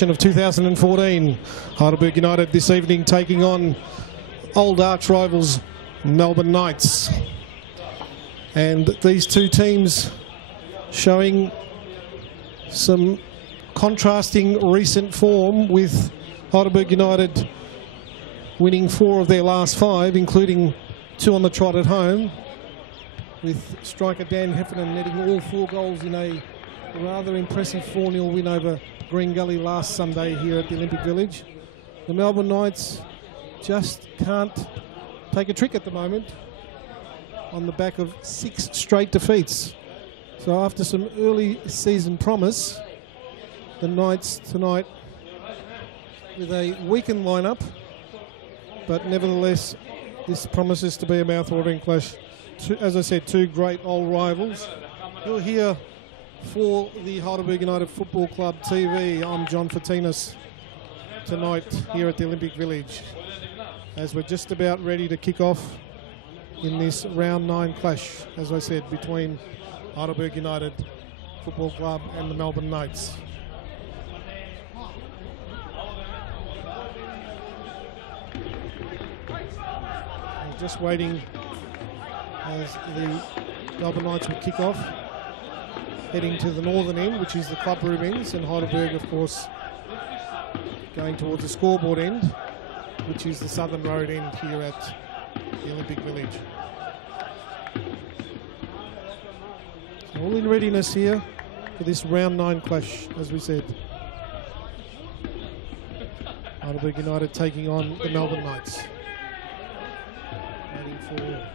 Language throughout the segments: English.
Of 2014, Heidelberg United this evening taking on old arch rivals Melbourne Knights, and these two teams showing some contrasting recent form, with Heidelberg United winning 4 of their last 5, including 2 on the trot at home, with striker Dan Heffernan netting all 4 goals in a rather impressive 4-0 win over Green Gully last Sunday here at the Olympic Village. The Melbourne Knights just can't take a trick at the moment on the back of 6 straight defeats. So after some early season promise, the Knights tonight with a weakened lineup, but nevertheless this promises to be a mouth-watering clash. As I said, 2 great old rivals. You'll hear for the Heidelberg United Football Club TV, I'm John Fatinas tonight here at the Olympic Village, as we're just about ready to kick off in this round 9 clash, as I said, between Heidelberg United Football Club and the Melbourne Knights. I'm just waiting as the Melbourne Knights will kick off, heading to the northern end, which is the club room ends, and Heidelberg, of course, going towards the scoreboard end, which is the southern road end here at the Olympic Village. So all in readiness here for this round 9 clash, as we said. Heidelberg United taking on the Melbourne Knights. Waiting for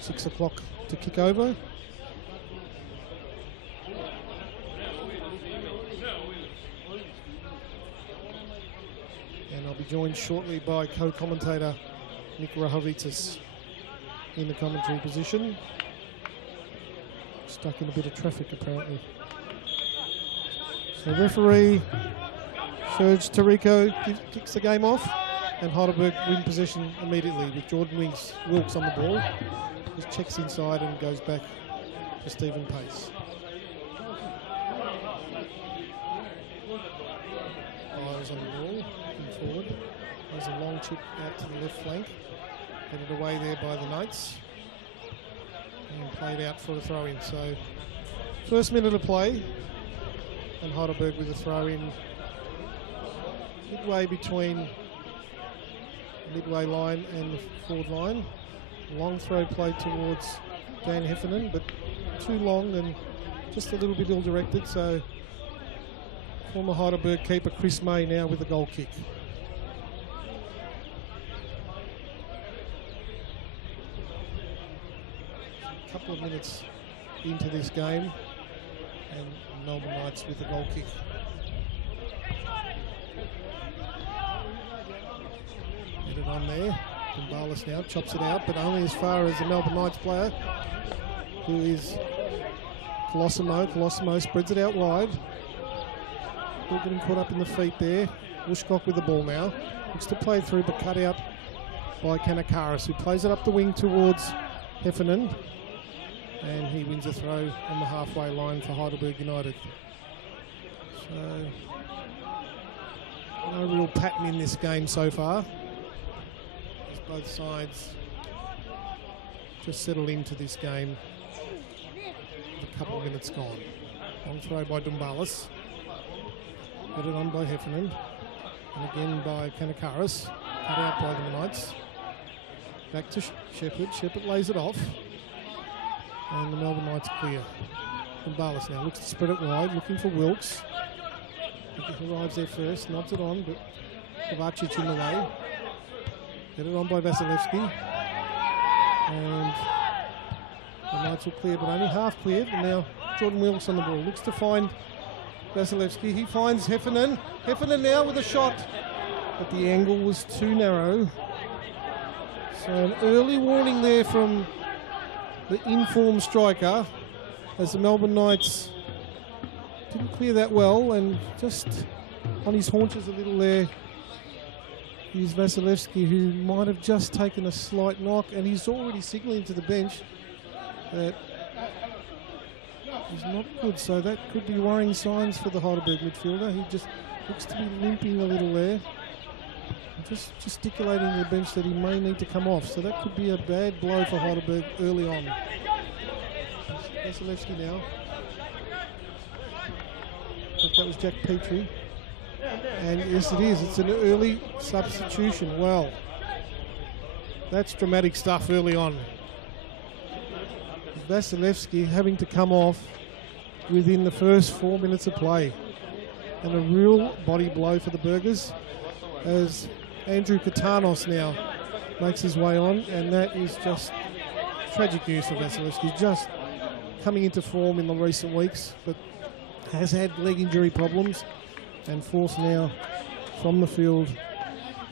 6 o'clock to kick over. And I'll be joined shortly by co-commentator Nick Rahovitsas in the commentary position. Stuck in a bit of traffic apparently. So referee Serge Tarico kicks the game off, and Heidelberg win possession immediately with Jordan Wilkes on the ball. Just checks inside and goes back to Stephen Pace. Byers on the ball, forward. There's a long chip out to the left flank, headed away there by the Knights, and played out for a throw-in. So first minute of play, and Heidelberg with a throw-in midway between the midway line and the forward line. Long throw played towards Dan Heffernan, but too long and just a little bit ill-directed. So former Heidelberg keeper Chris May now with the goal kick. A couple of minutes into this game, and Melbourne Knights with the goal kick. Get it on there. Gonzalez now chops it out, but only as far as the Melbourne Knights player, who is Colossimo. Colossimo spreads it out wide. Still getting caught up in the feet there. Wushcock with the ball now. Looks to play through, but cut out by Kanakaris, who plays it up the wing towards Heffernan. And he wins a throw on the halfway line for Heidelberg United. So, no real pattern in this game so far. As both sides just settle into this game. A couple of minutes gone. Long throw by Dumbalis. Got it on by Heffernan. And again by Kanakaris. Cut out by the Knights. Back to Shepherd. Shepherd lays it off. And the Melbourne Knights clear. Dumbalis now looks to spread it wide, looking for Wilkes. He arrives there first, knobs it on, but Kovacic in the way. Get it on by Vasilevsky. And the Knights will clear, but only half cleared. And now Jordan Wilkes on the ball. Looks to find Vasilevsky. He finds Heffernan. Heffernan now with a shot, but the angle was too narrow. So an early warning there from the informed striker, as the Melbourne Knights didn't clear that well, and just on his haunches a little there is Vasilevsky, who might have just taken a slight knock, and he's already signalling to the bench that he's not good, so that could be worrying signs for the Heidelberg midfielder. He just Looks to be limping a little there. Just gesticulating to the bench that he may need to come off. So that could be a bad blow for Heidelberg early on. Vasilevsky now. That was Jack Petrie. And yes, it is. It's an early substitution. Well, that's dramatic stuff early on. Vasilevsky having to come off within the first 4 minutes of play. And a real body blow for the Burgers as Andrew Katanos now makes his way on, and that is just tragic news for Vasilevsky. Just coming into form in the recent weeks, but has had leg injury problems and forced now from the field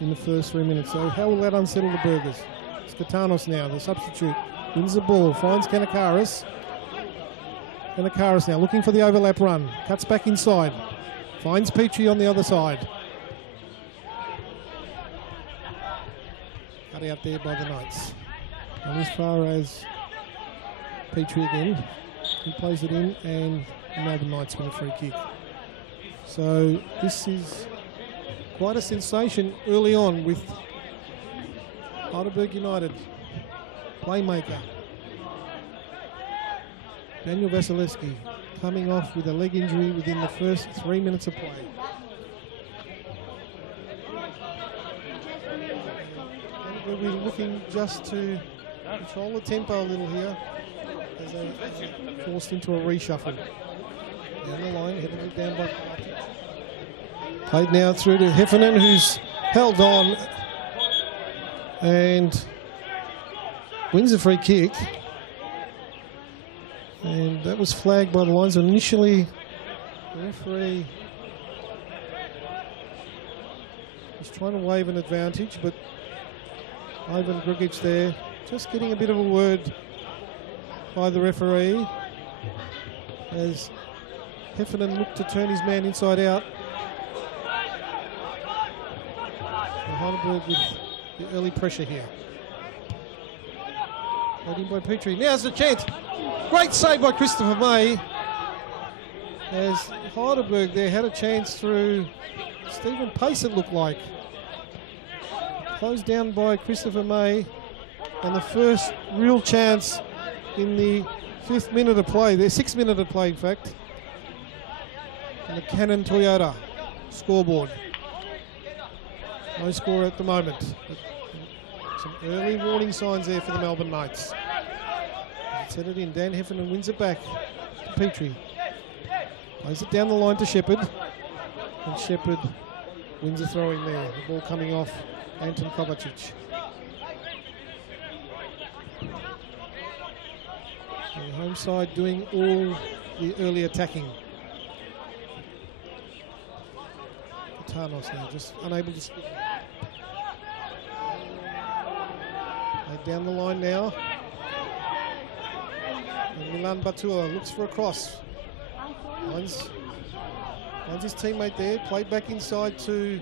in the first 3 minutes. So how will that unsettle the Burgers? It's Katanos now, the substitute. Wins the ball, finds Kanakaris. Kanakaris now looking for the overlap run. Cuts back inside. Finds Petrie on the other side. Cut out there by the Knights. And as far as Petrie again, he plays it in and the Melbourne Knights win a free kick. So this is quite a sensation early on with Heidelberg United. Playmaker Daniel Vasilevsky coming off with a leg injury within the first 3 minutes of play. And we're looking just to control the tempo a little here as they're forced into a reshuffle. Down the line, headed it down by played now through to Heffernan, who's held on and wins a free kick. And that was flagged by the lines. Initially, the referee was trying to wave an advantage, but Ivan Grugic there just getting a bit of a word by the referee as Heffernan looked to turn his man inside out. And Heidelberg with the early pressure here. Played in by Petrie. Now's the chance. Great save by Christopher May. As Heidelberg there had a chance through Stephen Pace, it looked like. Closed down by Christopher May. And the first real chance in the 5th minute of play. There, 6th minute of play, in fact. And the Canon Toyota scoreboard. No score at the moment. But some early warning signs there for the Melbourne Knights. Set it in. Dan Heffernan wins it back to Petrie. Plays it down the line to Shepherd. And Shepherd wins a throw in there. The ball coming off Anton Kovacic. And the home side doing all the early attacking. Katanos now just unable to split. Down the line now. And Milan Batua looks for a cross. Finds his teammate there. Played back inside to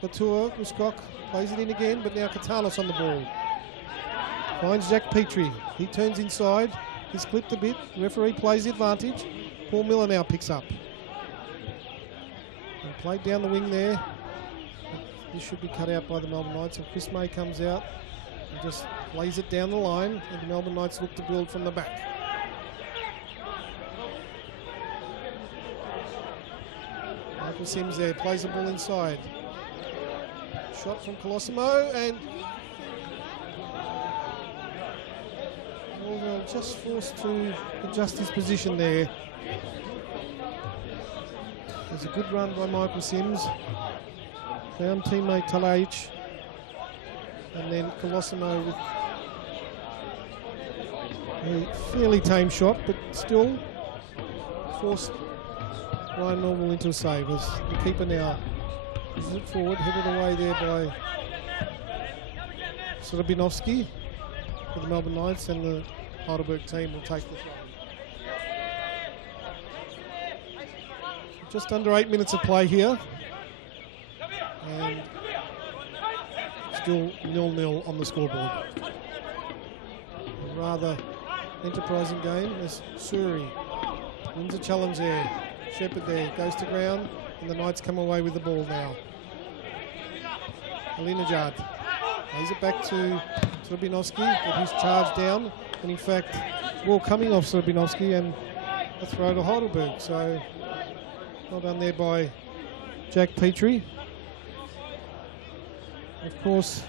Batua. Muskok plays it in again, but now Katanos on the ball. Finds Jack Petrie. He turns inside. He's clipped a bit. The referee plays the advantage. Paul Miller now picks up. And played down the wing there. This should be cut out by the Melbourne Knights. And Chris May comes out and just lays it down the line. And the Melbourne Knights look to build from the back. Michael Sims there, plays the ball inside. Shot from Colosimo, and Orwell just forced to adjust his position there. There's a good run by Michael Sims. Found teammate Talaich. And then Colosimo with a fairly tame shot, but still forced Ryan Normal into a save as the keeper now is it forward, headed away there by Sorobinovsky for the Melbourne Knights, and the Heidelberg team will take the throw. Just under 8 minutes of play here, and still 0-0 on the scoreboard. A rather enterprising game as Suri wins a challenge there. Shepherd there, goes to ground. And the Knights come away with the ball now. Alinejad lays it back to Srbinovski, but he's charged down. And in fact, ball coming off Srbinovski and a throw to Heidelberg. So well done there by Jack Petrie. Of course,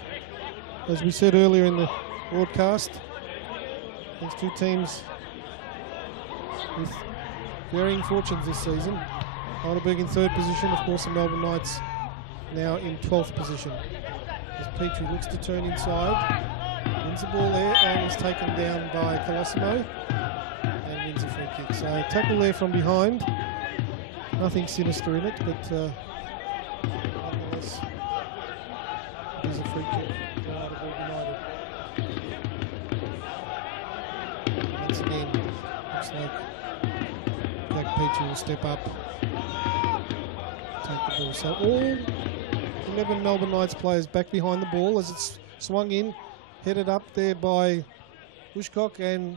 as we said earlier in the broadcast, these two teams with varying fortunes this season. Heidelberg in 3rd position, of course, the Melbourne Knights now in 12th position. As Petrie looks to turn inside, wins the ball there and is taken down by Colosimo and wins a free kick. So tackle there from behind. Nothing sinister in it, but nonetheless, there's a free kick for Heidelberg United. Once again, looks like Jack Petrie will step up, take the ball. So all 11 Melbourne Knights players back behind the ball as it's swung in, headed up there by Bushcock and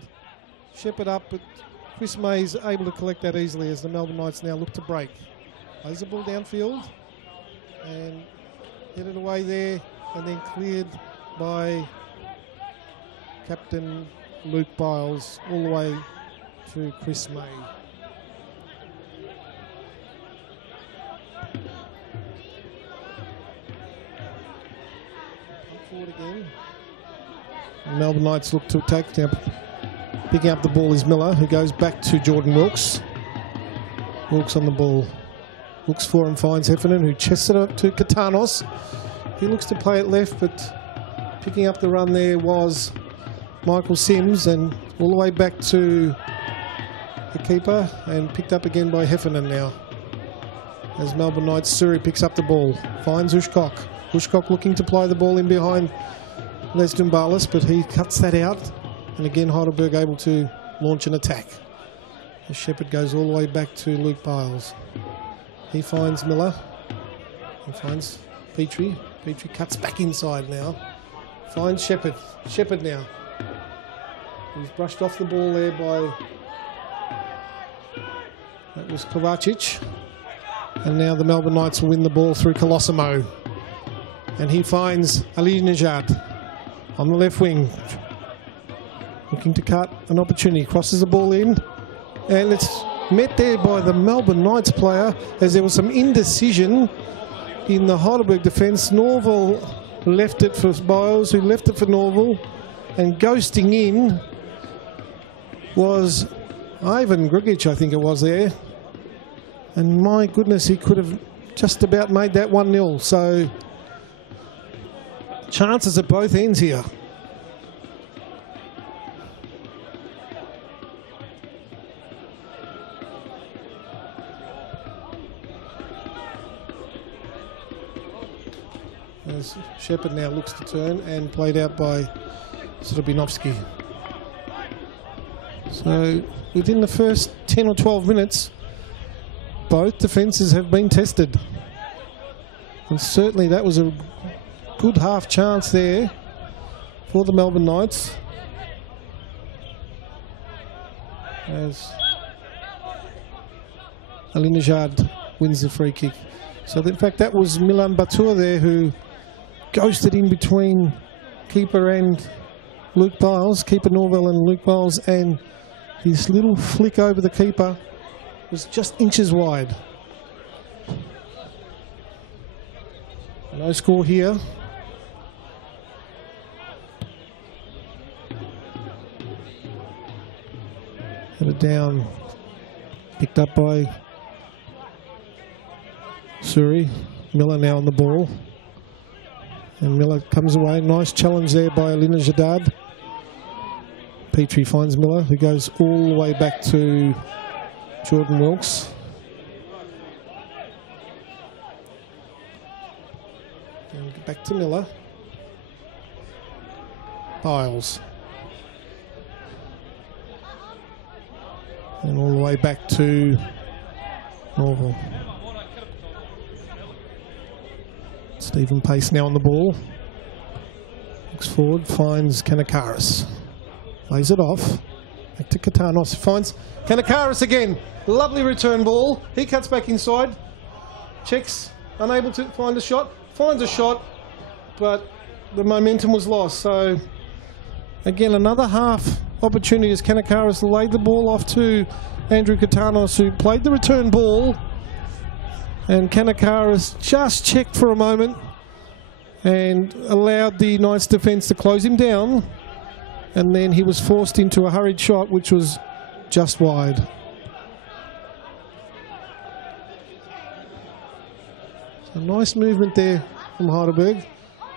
Shepherd up, but Chris May's able to collect that easily as the Melbourne Knights now look to break. Plays the ball downfield and headed away there and then cleared by Captain Luke Biles all the way to Chris May. Forward again. The Melbourne Knights look to attack now. Picking up the ball is Miller, who goes back to Jordan Wilkes. Wilkes on the ball. Looks for and finds Heffernan, who chests it up to Katanos. He looks to play it left, but picking up the run there was Michael Sims, and all the way back to the keeper, and picked up again by Heffernan now. As Melbourne Knights, Suri picks up the ball, finds Ushcock. Ushcock looking to play the ball in behind Les Dumbalis, but he cuts that out. And again, Heidelberg able to launch an attack. The Shepherd goes all the way back to Luke Biles. He finds Miller. He finds Petrie. Petrie cuts back inside now. Finds Shepherd. Shepherd now. He's brushed off the ball there by... That was Kovacic. And now the Melbourne Knights will win the ball through Colosimo. And he finds Alinejad on the left wing. Looking to cut an opportunity, crosses the ball in, and it's met there by the Melbourne Knights player as there was some indecision in the Heidelberg defence. Norval left it for Biles, who left it for Norval, and ghosting in was Ivan Grugic, I think it was there. And my goodness, he could have just about made that 1-0. So chances at both ends here. As Shepherd now looks to turn and played out by Srbinovski. So within the first 10 or 12 minutes, both defences have been tested. And certainly that was a good half chance there for the Melbourne Knights. As Alinejad wins the free kick. So in fact that was Milan Batur there who ghosted in between keeper and Luke Biles, keeper Norvell and Luke Biles, and his little flick over the keeper was just inches wide. No score here. Headed down, picked up by Suri. Miller now on the ball. And Miller comes away. Nice challenge there by Alinejad. Petrie finds Miller, who goes all the way back to Jordan Wilkes. And back to Miller. Biles. And all the way back to Norval. Stephen Pace now on the ball. Looks forward, finds Kanakaris. Lays it off. Back to Katanos. Finds Kanakaris again. Lovely return ball. He cuts back inside. checks, unable to find a shot, finds a shot, but the momentum was lost. So again, another half opportunity as Kanakaris laid the ball off to Andrew Katanos, who played the return ball, and Kanakaris just checked for a moment and allowed the Knights defence to close him down, and then he was forced into a hurried shot which was just wide. So nice movement there from Heidelberg,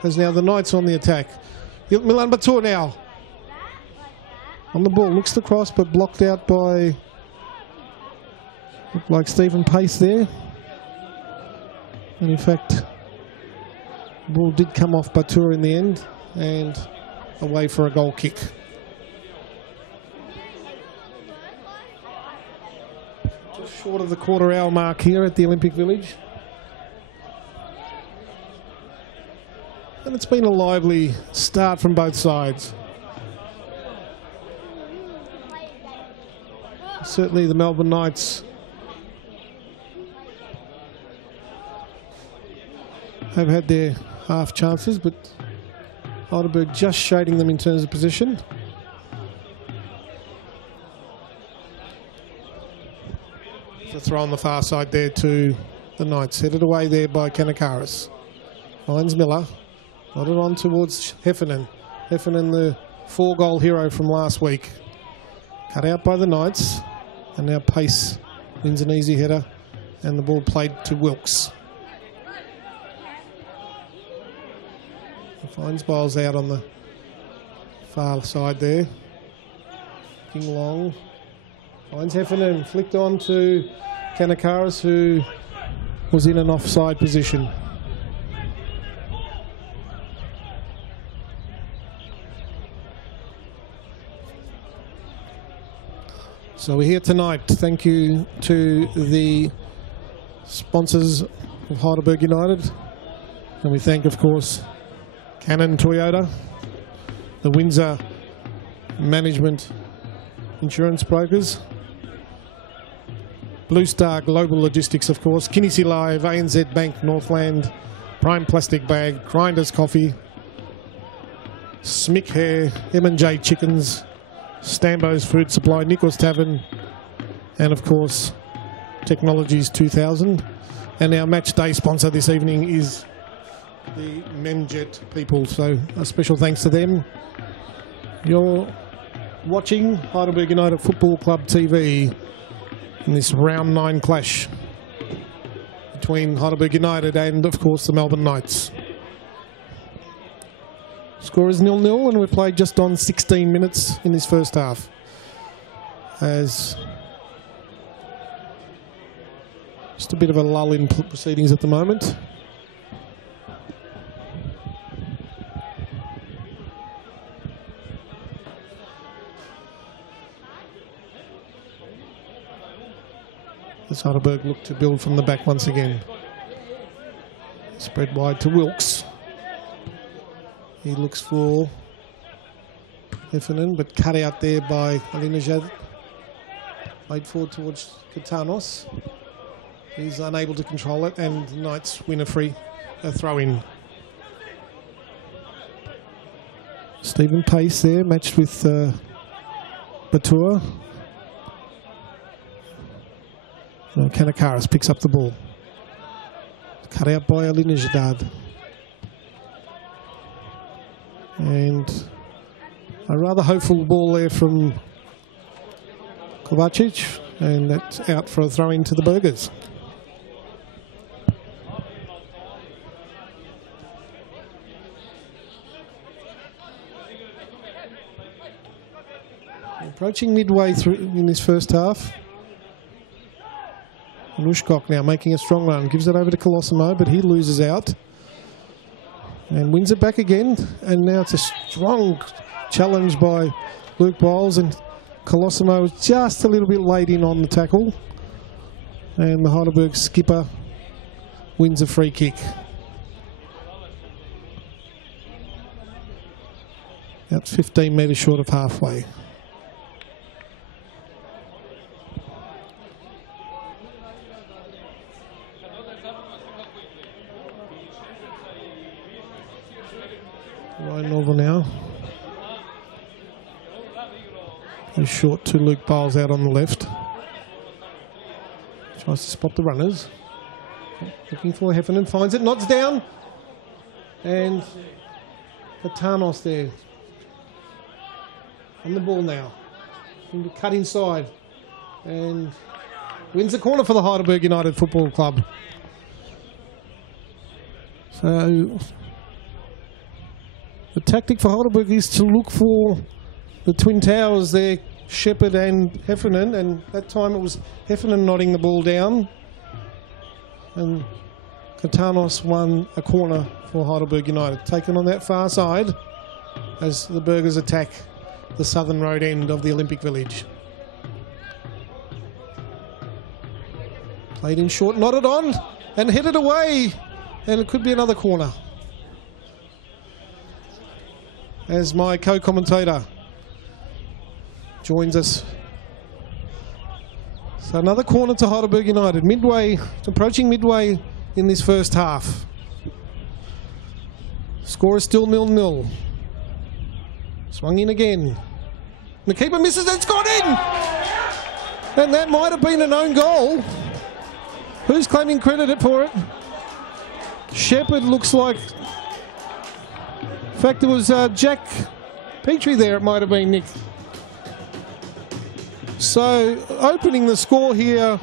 as now the Knights on the attack. Milan Batur now on the ball, looks to cross but blocked out by, looked like Stephen Pace there. And in fact, the ball did come off Batur in the end and away for a goal kick. Just short of the quarter hour mark here at the Olympic Village. And it's been a lively start from both sides. Certainly the Melbourne Knights have had their half chances, but Heidelberg just shading them in terms of position. The throw on the far side there to the Knights, headed away there by Kanakaris. Finds Miller, got it on towards Heffernan. Heffernan, the 4-goal hero from last week. Cut out by the Knights, and now Pace wins an easy header, and the ball played to Wilkes. Finds Biles out on the far side there. Looking long. Finds Heffernan, flicked on to Kanakaris, who was in an offside position. So we're here tonight. Thank you to the sponsors of Heidelberg United. And we thank, of course, Canon Toyota, the Windsor Management Insurance Brokers, Blue Star Global Logistics, of course, Kinnisi Live, ANZ Bank, Northland, Prime Plastic Bag, Grinders Coffee, Smick Hair, M&J Chickens, Stambo's Food Supply, Nichols Tavern, and of course Technologies 2000. And our match day sponsor this evening is the Memjet people, so a special thanks to them. You're watching Heidelberg United Football Club TV in this round 9 clash between Heidelberg United and of course the Melbourne Knights. Score is 0-0 and we've played just on 16 minutes in this first half, as just a bit of a lull in proceedings at the moment. As Heidelberg look to build from the back once again. Spread wide to Wilkes. He looks for Heffernan, but cut out there by Alinejad. Played forward towards Katanos. He's unable to control it, and the Knights win a throw-in. Stephen Pace there, matched with Batur. Kanakaris picks up the ball. Cut out by Alinejad. And a rather hopeful ball there from Kovacic, and that's out for a throw into the Burgers. Approaching midway through in this first half. Rushcock now making a strong run, gives it over to Colosimo, but he loses out and wins it back again. And now it's a strong challenge by Luke Biles, and Colosimo was just a little bit late in on the tackle, and the Heidelberg skipper wins a free kick. About 15 metres short of halfway. Ryan Norval now. Goes short to Luke Bowles out on the left. Tries to spot the runners. Looking for Heffernan, finds it, nods down. And Katanos there. On the ball now. Looking to cut inside. And wins the corner for the Heidelberg United Football Club. So the tactic for Heidelberg is to look for the twin towers there, Shepherd and Heffernan, and that time it was Heffernan nodding the ball down, and Katanos won a corner for Heidelberg United, taken on that far side as the Burgers attack the southern road end of the Olympic Village. Played in short, nodded on, and headed away, and it could be another corner. As my co-commentator joins us. So another corner to Heidelberg United, midway, approaching midway in this first half. Score is still 0-0. Swung in again. The keeper misses, it's gone in! And that might have been an own goal. Who's claiming credit for it? Shepherd looks like... In fact, it was Jack Petrie there, it might have been, Nick. So, opening the score here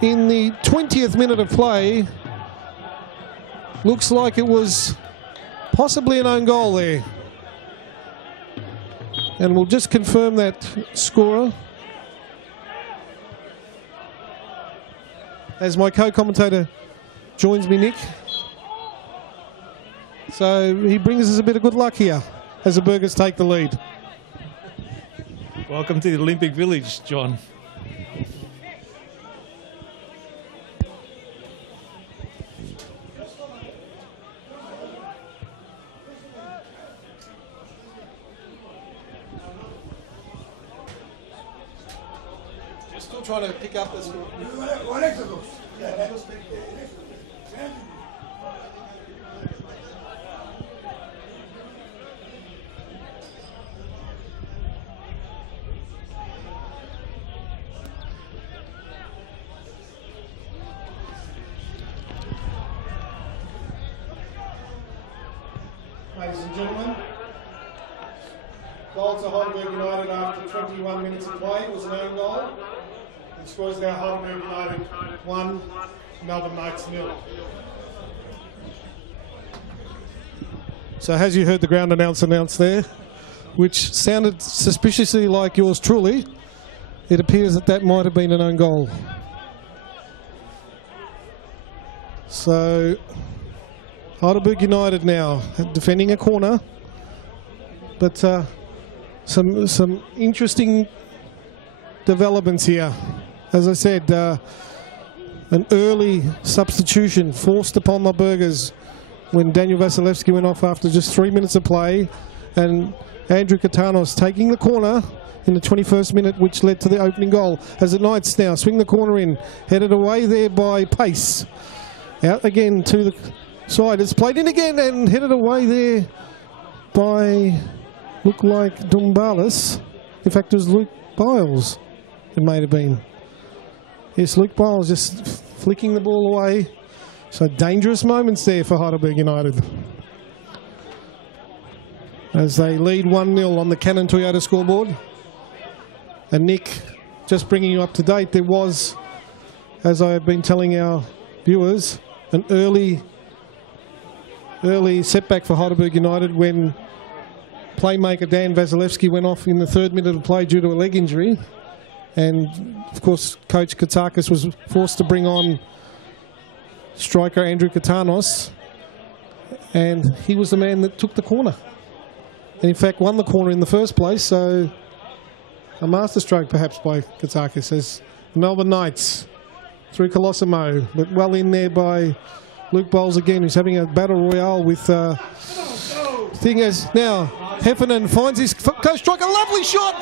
in the 20th minute of play, looks like it was possibly an own goal there. And we'll just confirm that scorer. As my co-commentator joins me, Nick. So he brings us a bit of good luck here as the Burgers take the lead. Welcome to the Olympic Village, John. Just still trying to pick up this. Ladies and gentlemen, goal to Heidelberg United after 21 minutes of play. It was an own goal. It scores now Heidelberg United 1, Melbourne Knights 0. So as you heard the ground announce there, which sounded suspiciously like yours truly, it appears that that might have been an own goal. So Heidelberg United now defending a corner, but some interesting developments here. As I said, an early substitution forced upon the Burgers when Daniel Vasilevsky went off after just 3 minutes of play, and Andrew Katanos taking the corner in the 21st minute, which led to the opening goal. As the Knights now swing the corner in, headed away there by Pace. Out again to the side. It's played in again and headed away there by, look like Dumbalis. In fact, it was Luke Biles, it may have been. Yes, Luke Biles just flicking the ball away. So dangerous moments there for Heidelberg United, as they lead 1-0 on the Canon Toyota scoreboard. And Nick, just bringing you up to date, there was, as I have been telling our viewers, an early setback for Heidelberg United when playmaker Dan Vasilevsky went off in the 3rd minute of play due to a leg injury. And of course, coach Katakis was forced to bring on striker Andrew Katanos, and he was the man that took the corner. And in fact, won the corner in the first place, so a masterstroke perhaps by Katakis as Melbourne Knights through Colosimo, but well in there by Luke Bowles again, who's having a battle royale with thing as now Heffernan finds his strike, a lovely shot,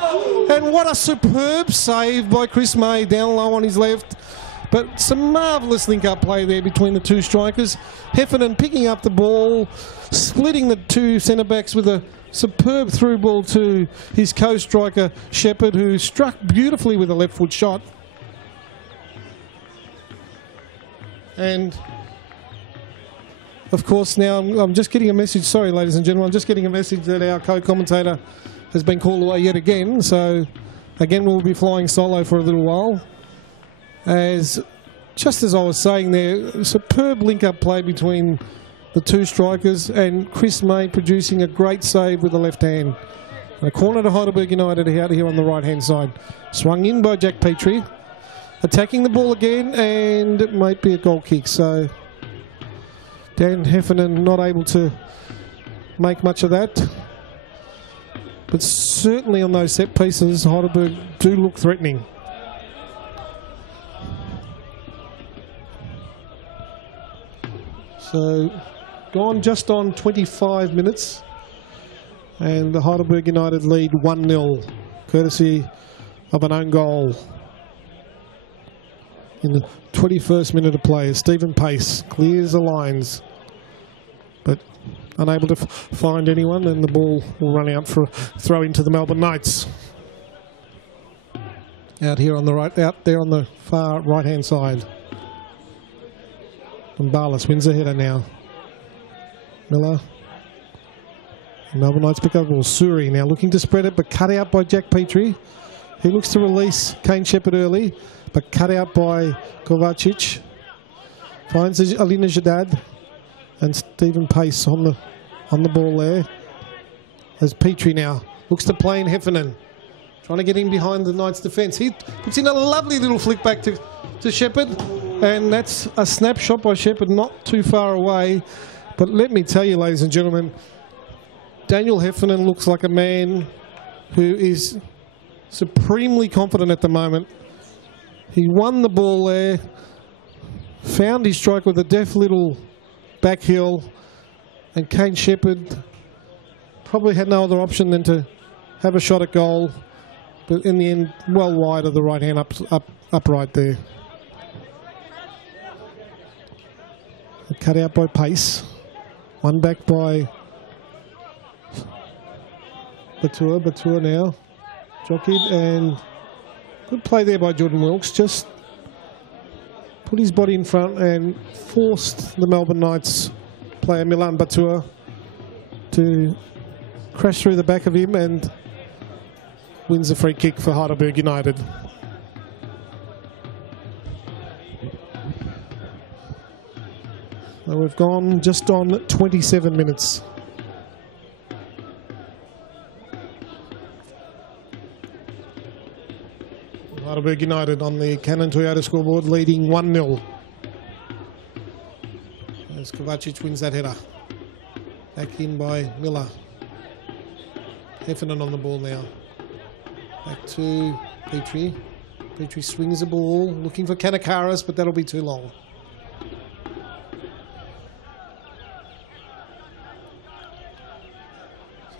and what a superb save by Chris May down low on his left. But some marvellous link-up play there between the two strikers. Heffernan picking up the ball, splitting the two centre-backs with a superb through ball to his co-striker Shepherd, who struck beautifully with a left-foot shot. And of course now I'm just getting a message, sorry ladies and gentlemen, I'm just getting a message that our co-commentator has been called away yet again. So again we'll be flying solo for a little while. Just as I was saying there, superb link-up play between the two strikers, and Chris May producing a great save with the left hand. And a corner to Heidelberg United out here on the right-hand side. Swung in by Jack Petrie. Attacking the ball again, and it might be a goal kick. So Dan Heffernan not able to make much of that. But certainly on those set pieces, Heidelberg do look threatening. So gone just on 25 minutes, and the Heidelberg United lead 1-0, courtesy of an own goal in the 21st minute of play. Stephen Pace clears the lines, but unable to find anyone, and the ball will run out for a throw into the Melbourne Knights. Out here on the right, out there on the far right-hand side. And Barlas wins the header now. Miller. Melbourne Knights pick up the ball. Suri now looking to spread it, but cut out by Jack Petrie. He looks to release Kane Shepherd early, but cut out by Kovacic. Finds Alina Jadad and Stephen Pace on the ball there. As Petrie now looks to play in Heffernan, trying to get in behind the Knights' defence. He puts in a lovely little flick back to Shepherd, and that's a snapshot by Shepherd, not too far away. But let me tell you, ladies and gentlemen, Daniel Heffernan looks like a man who is supremely confident at the moment. He won the ball there, found his strike with a deft little back heel, and Kane Shepherd probably had no other option than to have a shot at goal, but in the end, well wide of the right hand upright there. Cut out by Pace. One back by Batua now. Jockeyed, and good play there by Jordan Wilkes. Just put his body in front and forced the Melbourne Knights player Milan Batua to crash through the back of him, and wins the free kick for Heidelberg United. So we've gone just on 27 minutes. Heidelberg United on the Canon Toyota scoreboard, leading 1-0. As Kovacic wins that header. Back in by Miller. Heffernan on the ball now. Back to Petrie. Petrie swings the ball, looking for Kanakaris, but that'll be too long.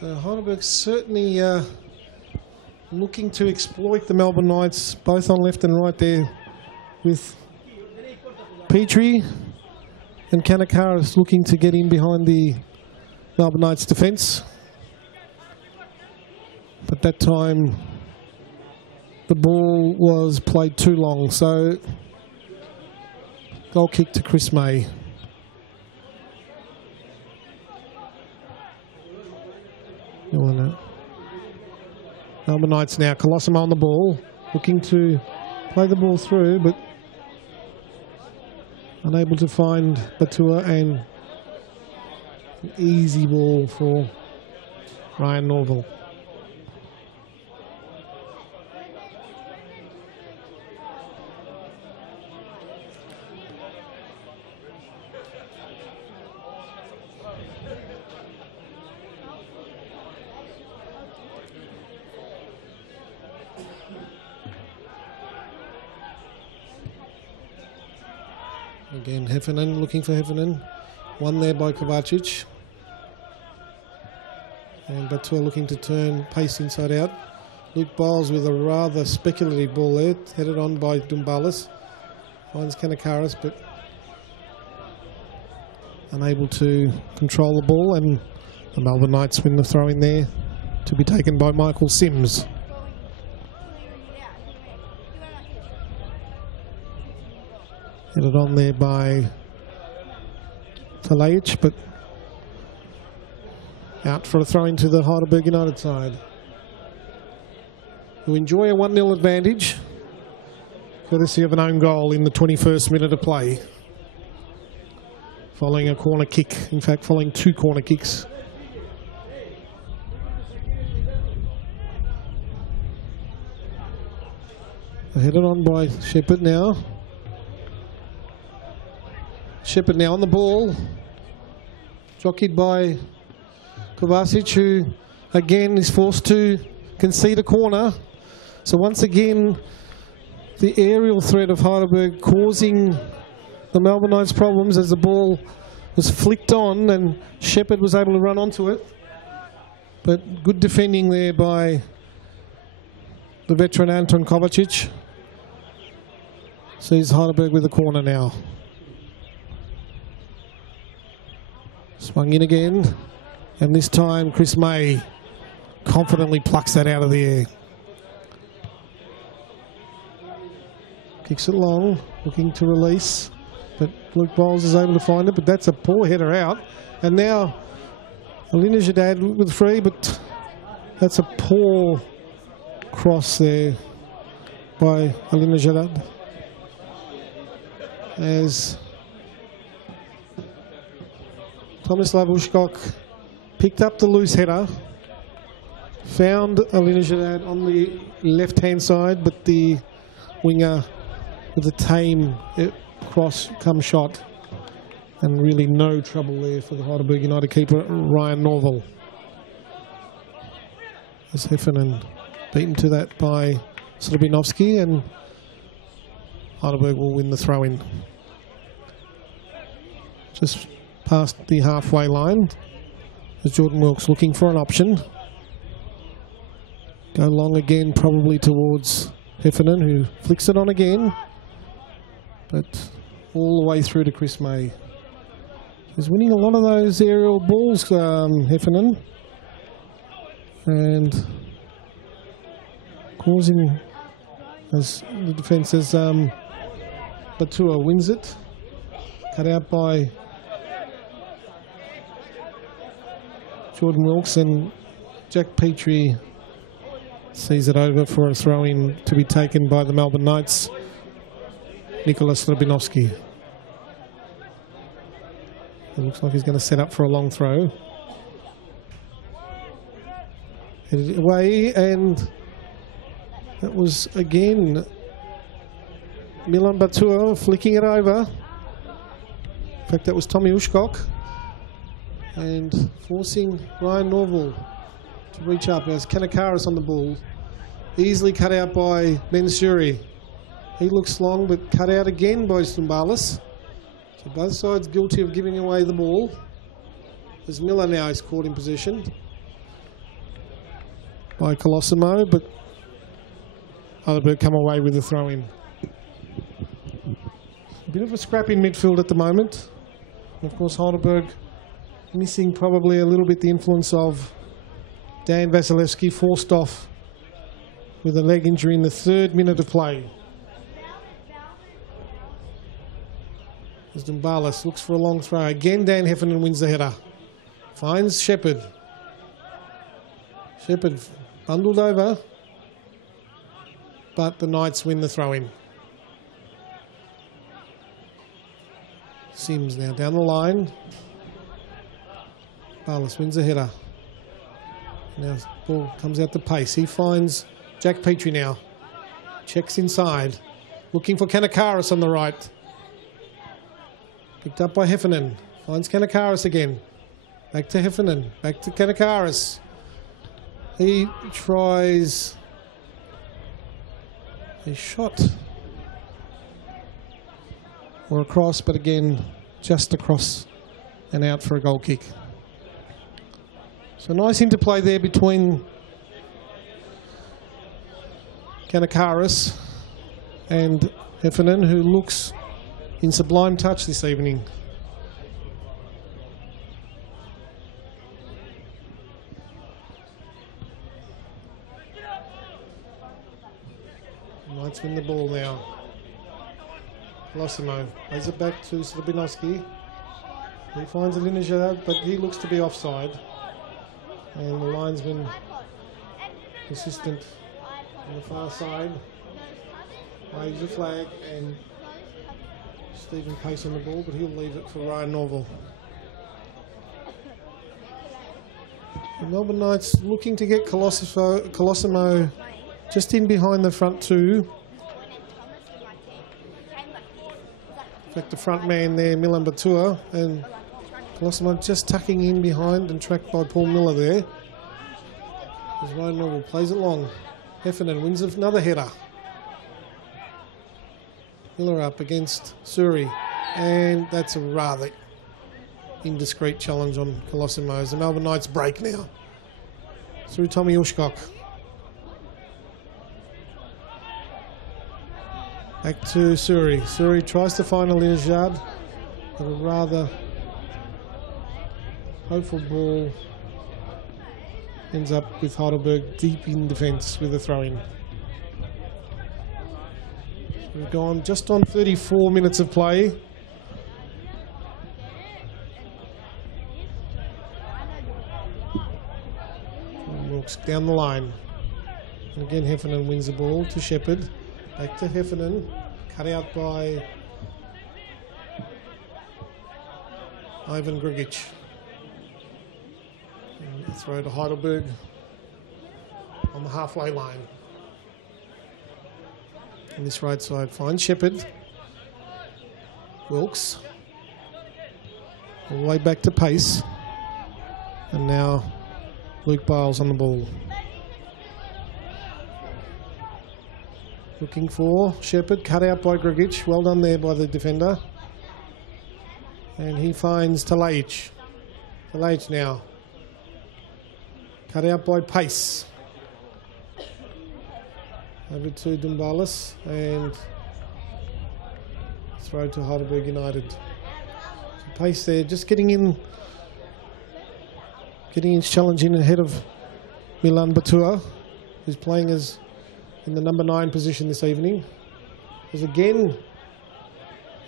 So Heidelberg certainly looking to exploit the Melbourne Knights, both on left and right there, with Petrie and Kanakaris looking to get in behind the Melbourne Knights defence. But that time the ball was played too long, so goal kick to Chris May. Melbourne Knights now, Colosimo on the ball, looking to play the ball through, but unable to find Batua, and an easy ball for Ryan Norville. Again, Heffernan, looking for Heffernan. One there by Kovacic. And Batua looking to turn Pace inside out. Luke Biles with a rather speculative ball there, headed on by Dumbalis. Finds Kanakaris, but unable to control the ball, and the Melbourne Knights win the throw in there to be taken by Michael Sims. Headed on there by Talajic, but out for a throw into the Heidelberg United side, who enjoy a 1-0 advantage, courtesy of an own goal in the 21st minute of play, following a corner kick, in fact following 2 corner kicks. Headed on by Shepherd now. Shepherd now on the ball, jockeyed by Kovacic, who again is forced to concede a corner. So once again, the aerial threat of Heidelberg causing the Melbourne Knights problems as the ball was flicked on and Shepherd was able to run onto it. But good defending there by the veteran Anton Kovacic. Sees Heidelberg with the corner now. Swung in again, and this time Chris May confidently plucks that out of the air. Kicks it long, looking to release, but Luke Bowles is able to find it, but that's a poor header out. And now Alinejadad with free, but that's a poor cross there by Alinejadad, as Tomislav Uškok picked up the loose header, found Alinejadad on the left-hand side, but the winger with a tame cross come shot, and really no trouble there for the Heidelberg United keeper, Ryan Norval. As Heffernan beaten to that by Srbinovski, and Heidelberg will win the throw-in. Just past the halfway line, as Jordan Wilkes looking for an option. Go long again, probably towards Heffernan, who flicks it on again, but all the way through to Chris May. He's winning a lot of those aerial balls, Heffernan, and causing, as the defence says, Batua wins it, cut out by Jordan Wilkes, and Jack Petrie sees it over for a throw-in to be taken by the Melbourne Knights, Nikola Srbinovski. It looks like he's going to set up for a long throw. Headed away, and that was again Milan Batua flicking it over. In fact, that was Tommy Uškok, and forcing Ryan Norval to reach up as Kanakaris on the ball. Easily cut out by Mansouri. He looks long, but cut out again by Stumbalis. So both sides guilty of giving away the ball, as Miller now is caught in possession by Colosimo, but Heidelberg come away with the throw-in. A bit of a scrap in midfield at the moment. And of course, Heidelberg missing probably a little bit the influence of Dan Vasilevsky, forced off with a leg injury in the 3rd minute of play. As Dumbalis looks for a long throw. Again, Dan Heffernan wins the header. Finds Shepherd. Shepherd bundled over, but the Knights win the throw-in. Sims now down the line. Barlas wins the header. Now the ball comes out the pace. He finds Jack Petrie now. Checks inside. Looking for Kanakaris on the right. Picked up by Heffernan. Finds Kanakaris again. Back to Heffernan. Back to Kanakaris. He tries a shot or a cross, but again, just across and out for a goal kick. So nice interplay there between Kanakaris and Heffernan, who looks in sublime touch this evening. Knights win the ball now. Colosimo plays it back to Slabinowski. He finds a Linejad, but he looks to be offside. And the linesman assistant on the far side waves a flag, and Stephen Pace on the ball, but he'll leave it for Ryan Norval. The Melbourne Knights looking to get Colosimo just in behind the front two. In fact, the front man there, Milan Batua, and Colosimo just tucking in behind and tracked by Paul Miller there. As Ryan Norval plays it long. Heffernan wins another header. Miller up against Suri, and that's a rather indiscreet challenge on Colosimo as the Melbourne Knights break now. Through Tommy Ushkok. Back to Suri. Suri tries to find a Linejad, but a rather hopeful ball ends up with Heidelberg deep in defence with a throw-in. We've gone just on 34 minutes of play. And Wilkes down the line. And again, Heffernan wins the ball to Shepherd. Back to Heffernan. Cut out by Ivan Grigic. And a throw to Heidelberg on the halfway line. And this right side finds Shepherd. Wilkes. All the way back to Pace. And now Luke Biles on the ball. Looking for Shepherd, cut out by Grigic. Well done there by the defender. And he finds Talajic. Talajic now. Cut out by Pace. Over to Dumbalis and throw to Heidelberg United. So Pace there, just getting his challenge in ahead of Milan Batua, who's playing as in the number 9 position this evening. As again,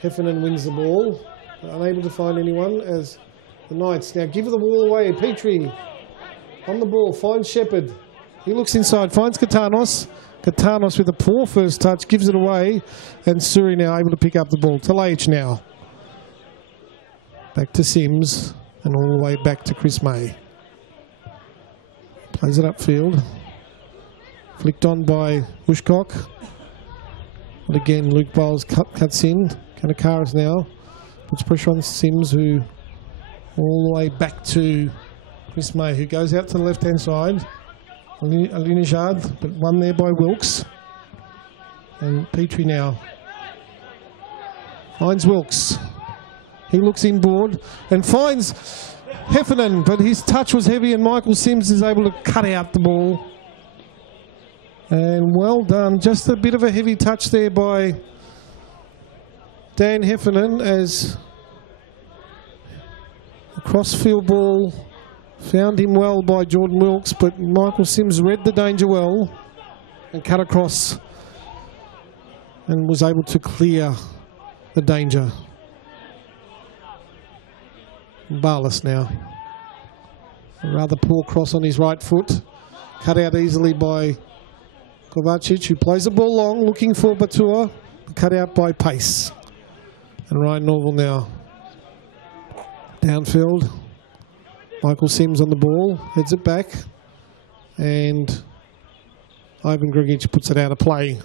Heffernan wins the ball, unable to find anyone as the Knights now give the ball away. Petrie on the ball, finds Shepherd. He looks inside, finds Katanos. Katanos with a poor first touch, gives it away, and Suri now able to pick up the ball. Talajic now. Back to Sims, and all the way back to Chris May. Plays it upfield. Flicked on by Ushkok. And again, Luke Bowles cuts in. Kanakaris now puts pressure on Sims, who all the way back to Chris May, who goes out to the left-hand side. Linejad, but won there by Wilkes. And Petrie now finds Wilkes. He looks inboard and finds Heffernan, but his touch was heavy and Michael Sims is able to cut out the ball. And well done. Just a bit of a heavy touch there by Dan Heffernan as a cross-field ball found him well by Jordan Wilkes, but Michael Sims read the danger well and cut across and was able to clear the danger. Barlas now. A rather poor cross on his right foot. Cut out easily by Kovacic, who plays the ball long, looking for Batua. Cut out by Pace. And Ryan Norval now. Downfield. Michael Sims on the ball, heads it back, and Ivan Grigic puts it out of play.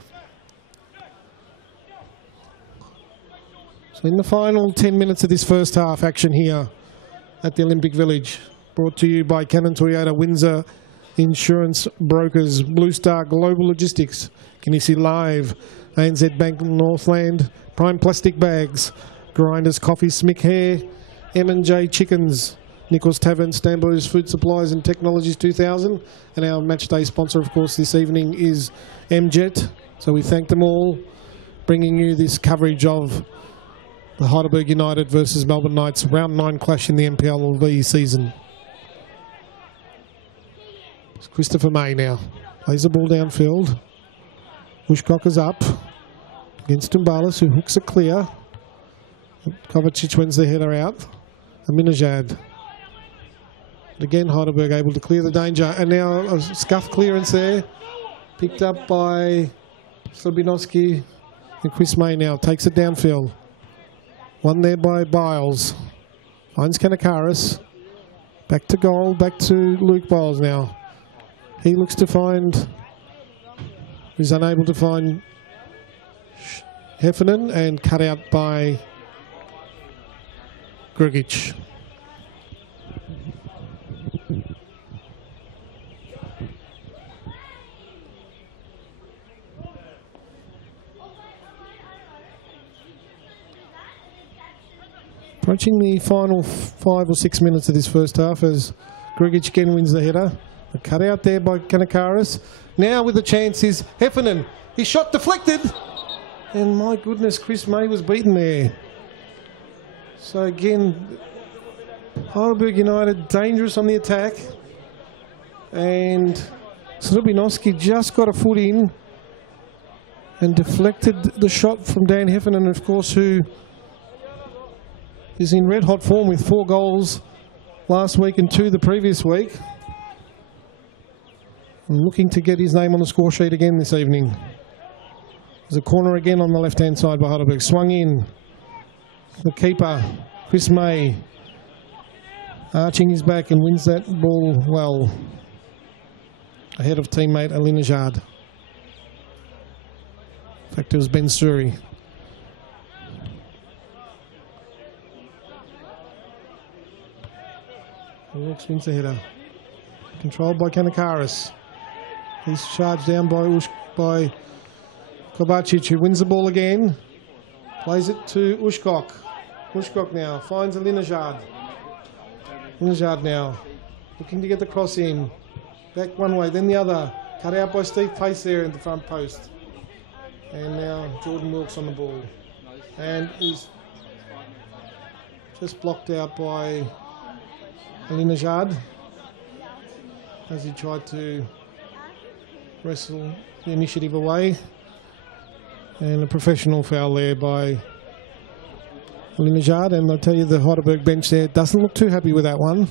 So in the final 10 minutes of this first half action here at the Olympic Village, brought to you by Cannon Toyota, Windsor Insurance Brokers, Blue Star Global Logistics, Kinesi Live, ANZ Bank Northland, Prime Plastic Bags, Grinders Coffee, Smick Hair, M&J Chickens, Nichols Tavern, Stambo's Food Supplies and Technologies 2000. And our match day sponsor, of course, this evening is MJet. So we thank them all, bringing you this coverage of the Heidelberg United versus Melbourne Knights round 9 clash in the NPL season. It's Christopher May now. Plays the ball downfield. Ushkok is up against Dumbalis, who hooks it clear. Kovacic wins the header out. Aminajad. Again, Heidelberg able to clear the danger. And now a scuff clearance there. Picked up by Slobinowski. And Chris May now takes it downfield. One there by Biles. Finds Kanakaris. Back to goal. Back to Luke Biles now. He looks to find... He's unable to find Heffernan and cut out by Grugic. Approaching the final 5 or 6 minutes of this first half as Grugic again wins the header. A cut out there by Kanakaris. Now with the chance is Heffernan. His shot deflected. And my goodness, Chris May was beaten there. So again, Heidelberg United dangerous on the attack. And Slobinowski just got a foot in and deflected the shot from Dan Heffernan, of course, who is in red hot form with 4 goals last week and 2 the previous week. And looking to get his name on the score sheet again this evening. There's a corner again on the left-hand side by Heidelberg. Swung in. The keeper, Chris May, arching his back and wins that ball well. Ahead of teammate Alinajad. In fact, it was Ben Suri. Wilkes wins the header. Controlled by Kanakaris. He's charged down by Kovacic, who wins the ball again. Plays it to Ushkok. Ushkok now finds Alinajad. Alinajad now looking to get the cross in. Back one way, then the other. Cut out by Steve Pace there in the front post. And now Jordan Wilkes on the ball. And he's just blocked out by Alinajad as he tried to wrestle the initiative away. And a professional foul there by Alinajad. And I'll tell you, the Heidelberg bench there doesn't look too happy with that one.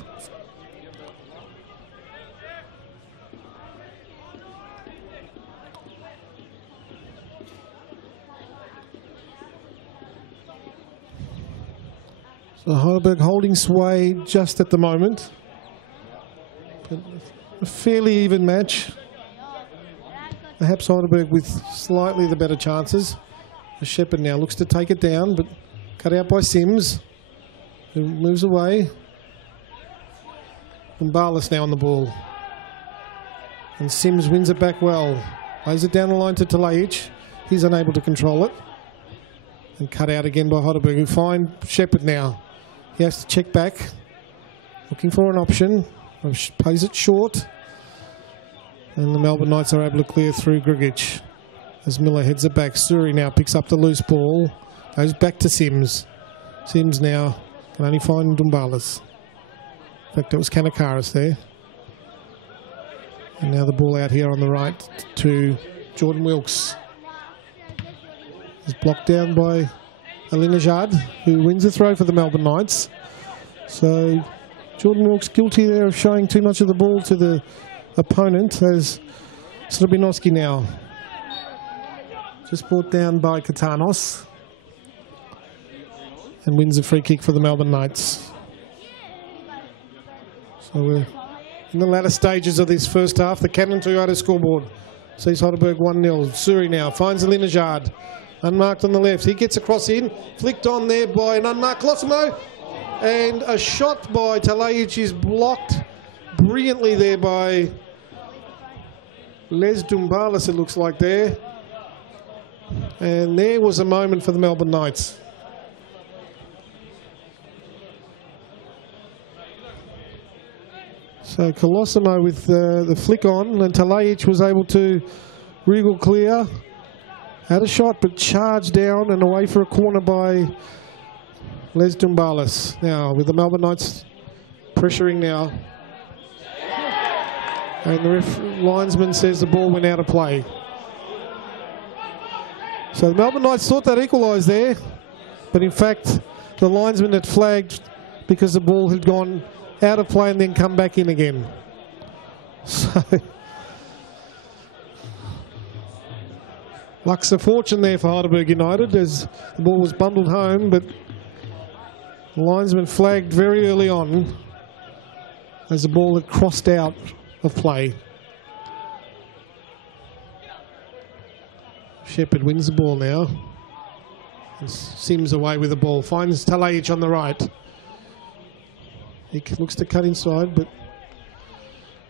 So Heidelberg holding sway just at the moment. But a fairly even match. Perhaps Heidelberg with slightly the better chances. Shepherd now looks to take it down, but cut out by Sims, who moves away. And Barlas now on the ball. And Sims wins it back well. Lays it down the line to Talajic. He's unable to control it. And cut out again by Heidelberg, who find Shepherd now. He has to check back. Looking for an option. Plays it short. And the Melbourne Knights are able to clear through Grugic. As Miller heads it back. Suri now picks up the loose ball. Goes back to Sims. Sims now can only find Dumbalis. In fact, it was Kanakaris there. And now the ball out here on the right to Jordan Wilkes. He's blocked down by Alinajad, who wins the throw for the Melbourne Knights. So Jordan Wilkes guilty there of showing too much of the ball to the opponent as Slobinowski now. Just brought down by Katanos. And wins a free kick for the Melbourne Knights. So we're in the latter stages of this first half. The Cannon Toyota scoreboard sees Heidelberg 1-0. Suri now finds Alinajad. Unmarked on the left. He gets across in. Flicked on there by an unmarked Colosimo. And a shot by Talajic is blocked brilliantly there by Les Dumbalis, it looks like there. And there was a moment for the Melbourne Knights. So Colosimo with the flick on, and Talajic was able to wriggle clear. Had a shot, but charged down and away for a corner by Les Dumbalis now with the Melbourne Knights pressuring now. And the linesman says the ball went out of play. So the Melbourne Knights thought they'd equalised there, but in fact the linesman had flagged because the ball had gone out of play and then come back in again. So luck's a fortune there for Heidelberg United as the ball was bundled home, but the linesman flagged very early on as the ball had crossed out of play. Shepherd wins the ball now. Sims away with the ball, finds Talajic on the right. He looks to cut inside, but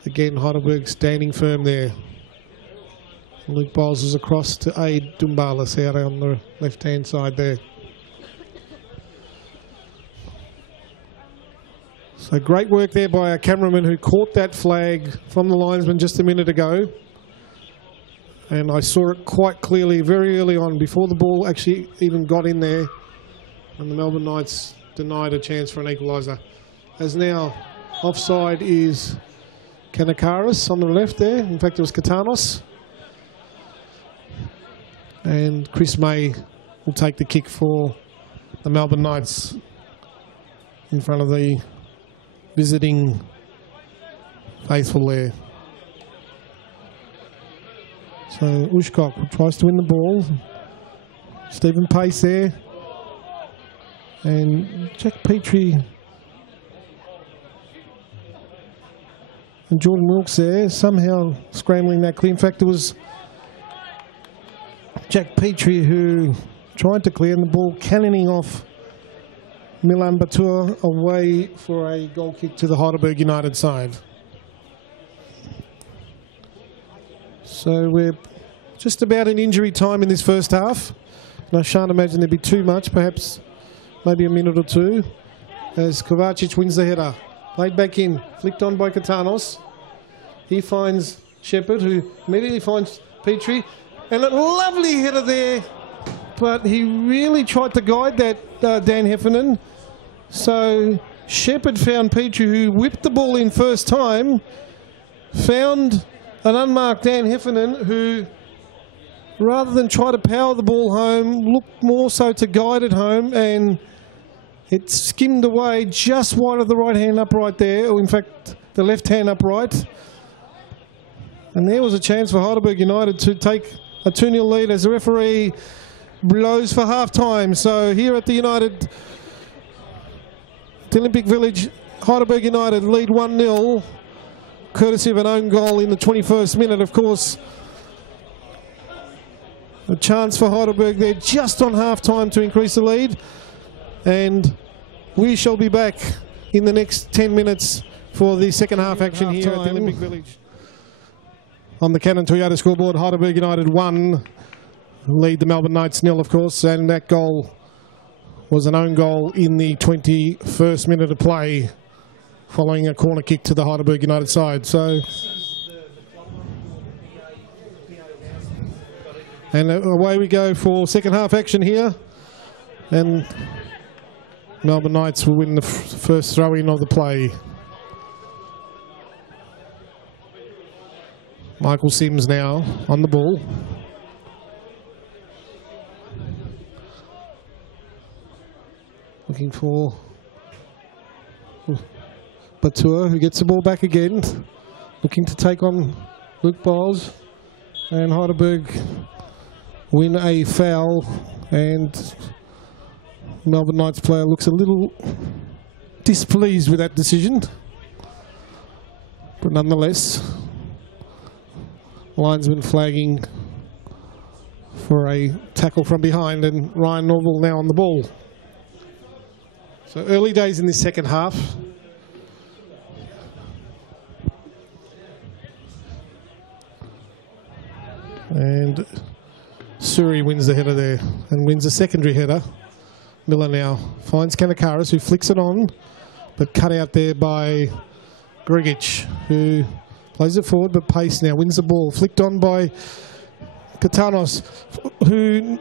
again Heidelberg standing firm there. Luke Bowles is across to aid Dumbalis out on the left-hand side there. So great work there by our cameraman who caught that flag from the linesman just a minute ago. And I saw it quite clearly very early on before the ball actually even got in there. And the Melbourne Knights denied a chance for an equaliser. As now offside is Kanakaris on the left there. In fact, it was Katanos. And Chris May will take the kick for the Melbourne Knights in front of the visiting faithful there. So Ushkok tries to win the ball. Stephen Pace there. And Jack Petrie and Jordan Wilkes there, somehow scrambling that clear. In fact, it was Jack Petrie who tried to clear, and the ball cannoning off Milan Batur away for a goal kick to the Heidelberg United side. So we're just about in injury time in this first half. And I shan't imagine there'd be too much, perhaps maybe a minute or two, as Kovacic wins the header. Played back in, flicked on by Katanos. He finds Shepherd, who immediately finds Petrie. And a lovely header there, but he really tried to guide that Dan Heffernan. So Shepherd found Petrie, who whipped the ball in first time, found an unmarked Dan Heffernan, who, rather than try to power the ball home, looked more so to guide it home, and it skimmed away just wide of the right-hand upright there, or in fact the left-hand upright. And there was a chance for Heidelberg United to take a 2-0 lead as the referee blows for half-time. So here at the Olympic Village, Heidelberg United lead 1-0, courtesy of an own goal in the 21st minute, of course. A chance for Heidelberg there just on half-time to increase the lead. And we shall be back in the next 10 minutes for the second half action here at the Olympic Village. On the Canon Toyota scoreboard, Heidelberg United 1, lead the Melbourne Knights 0, of course, and that goal was an own goal in the 21st minute of play, following a corner kick to the Heidelberg United side. So, and away we go for second half action here, and Melbourne Knights will win the first throw-in of the play. Michael Sims now on the ball. Looking for Batur, who gets the ball back again. Looking to take on Luke Bowles. And Heidelberg win a foul. And Melbourne Knights player looks a little displeased with that decision. But nonetheless, linesman flagging for a tackle from behind, and Ryan Norville now on the ball. So early days in this second half. And Suri wins the header there and wins a secondary header. Miller now finds Kanakaris, who flicks it on, but cut out there by Grigic, who plays it forward, but Pace now wins the ball. Flicked on by Katanos, who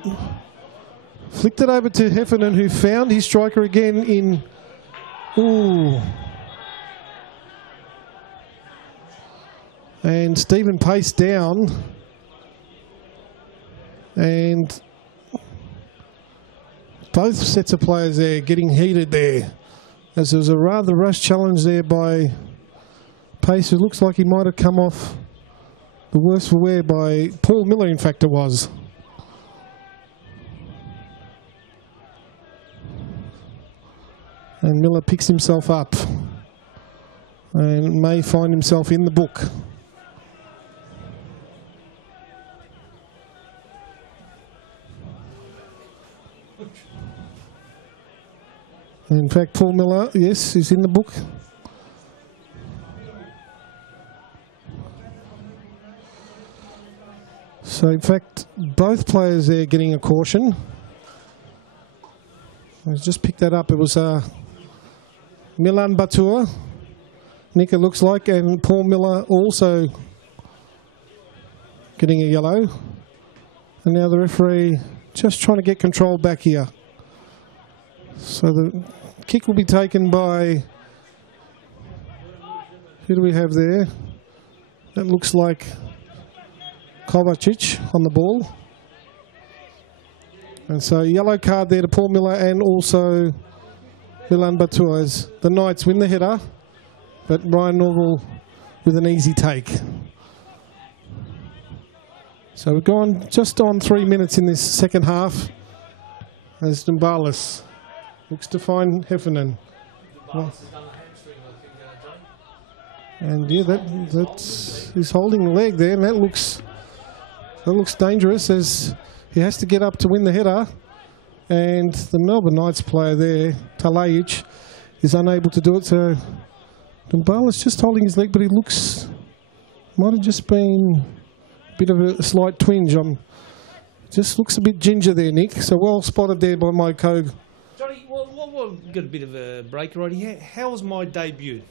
Flicked it over to Heffernan, who found his striker again in... Ooh. And Stephen Pace down. And both sets of players there getting heated there. As there was a rather rush challenge there by Pace, who looks like he might have come off the worse for wear by Paul Miller, in fact it was. And Miller picks himself up and may find himself in the book. In fact, Paul Miller, yes, is in the book. So, in fact, both players there getting a caution. Let's just pick that up. It was Milan Batur, Nick, it looks like, and Paul Miller also getting a yellow. And now the referee just trying to get control back here. So the kick will be taken by, who do we have there? That looks like Kovacic on the ball. And so yellow card there to Paul Miller and also Milan Batur as the Knights win the header, but Ryan Norval with an easy take. So we've gone just on 3 minutes in this second half as Dumbalis looks to find Heffernan. And yeah, that's he's holding the leg there, and that looks dangerous as he has to get up to win the header. And the Melbourne Knights player there, Talajic, is unable to do it. So Dumbalis just holding his leg, but he might have just been a bit of a slight twinge. Just looks a bit ginger there, Nick. So well spotted there by my Cogue. Johnny, well, got a bit of a break already. How was my debut?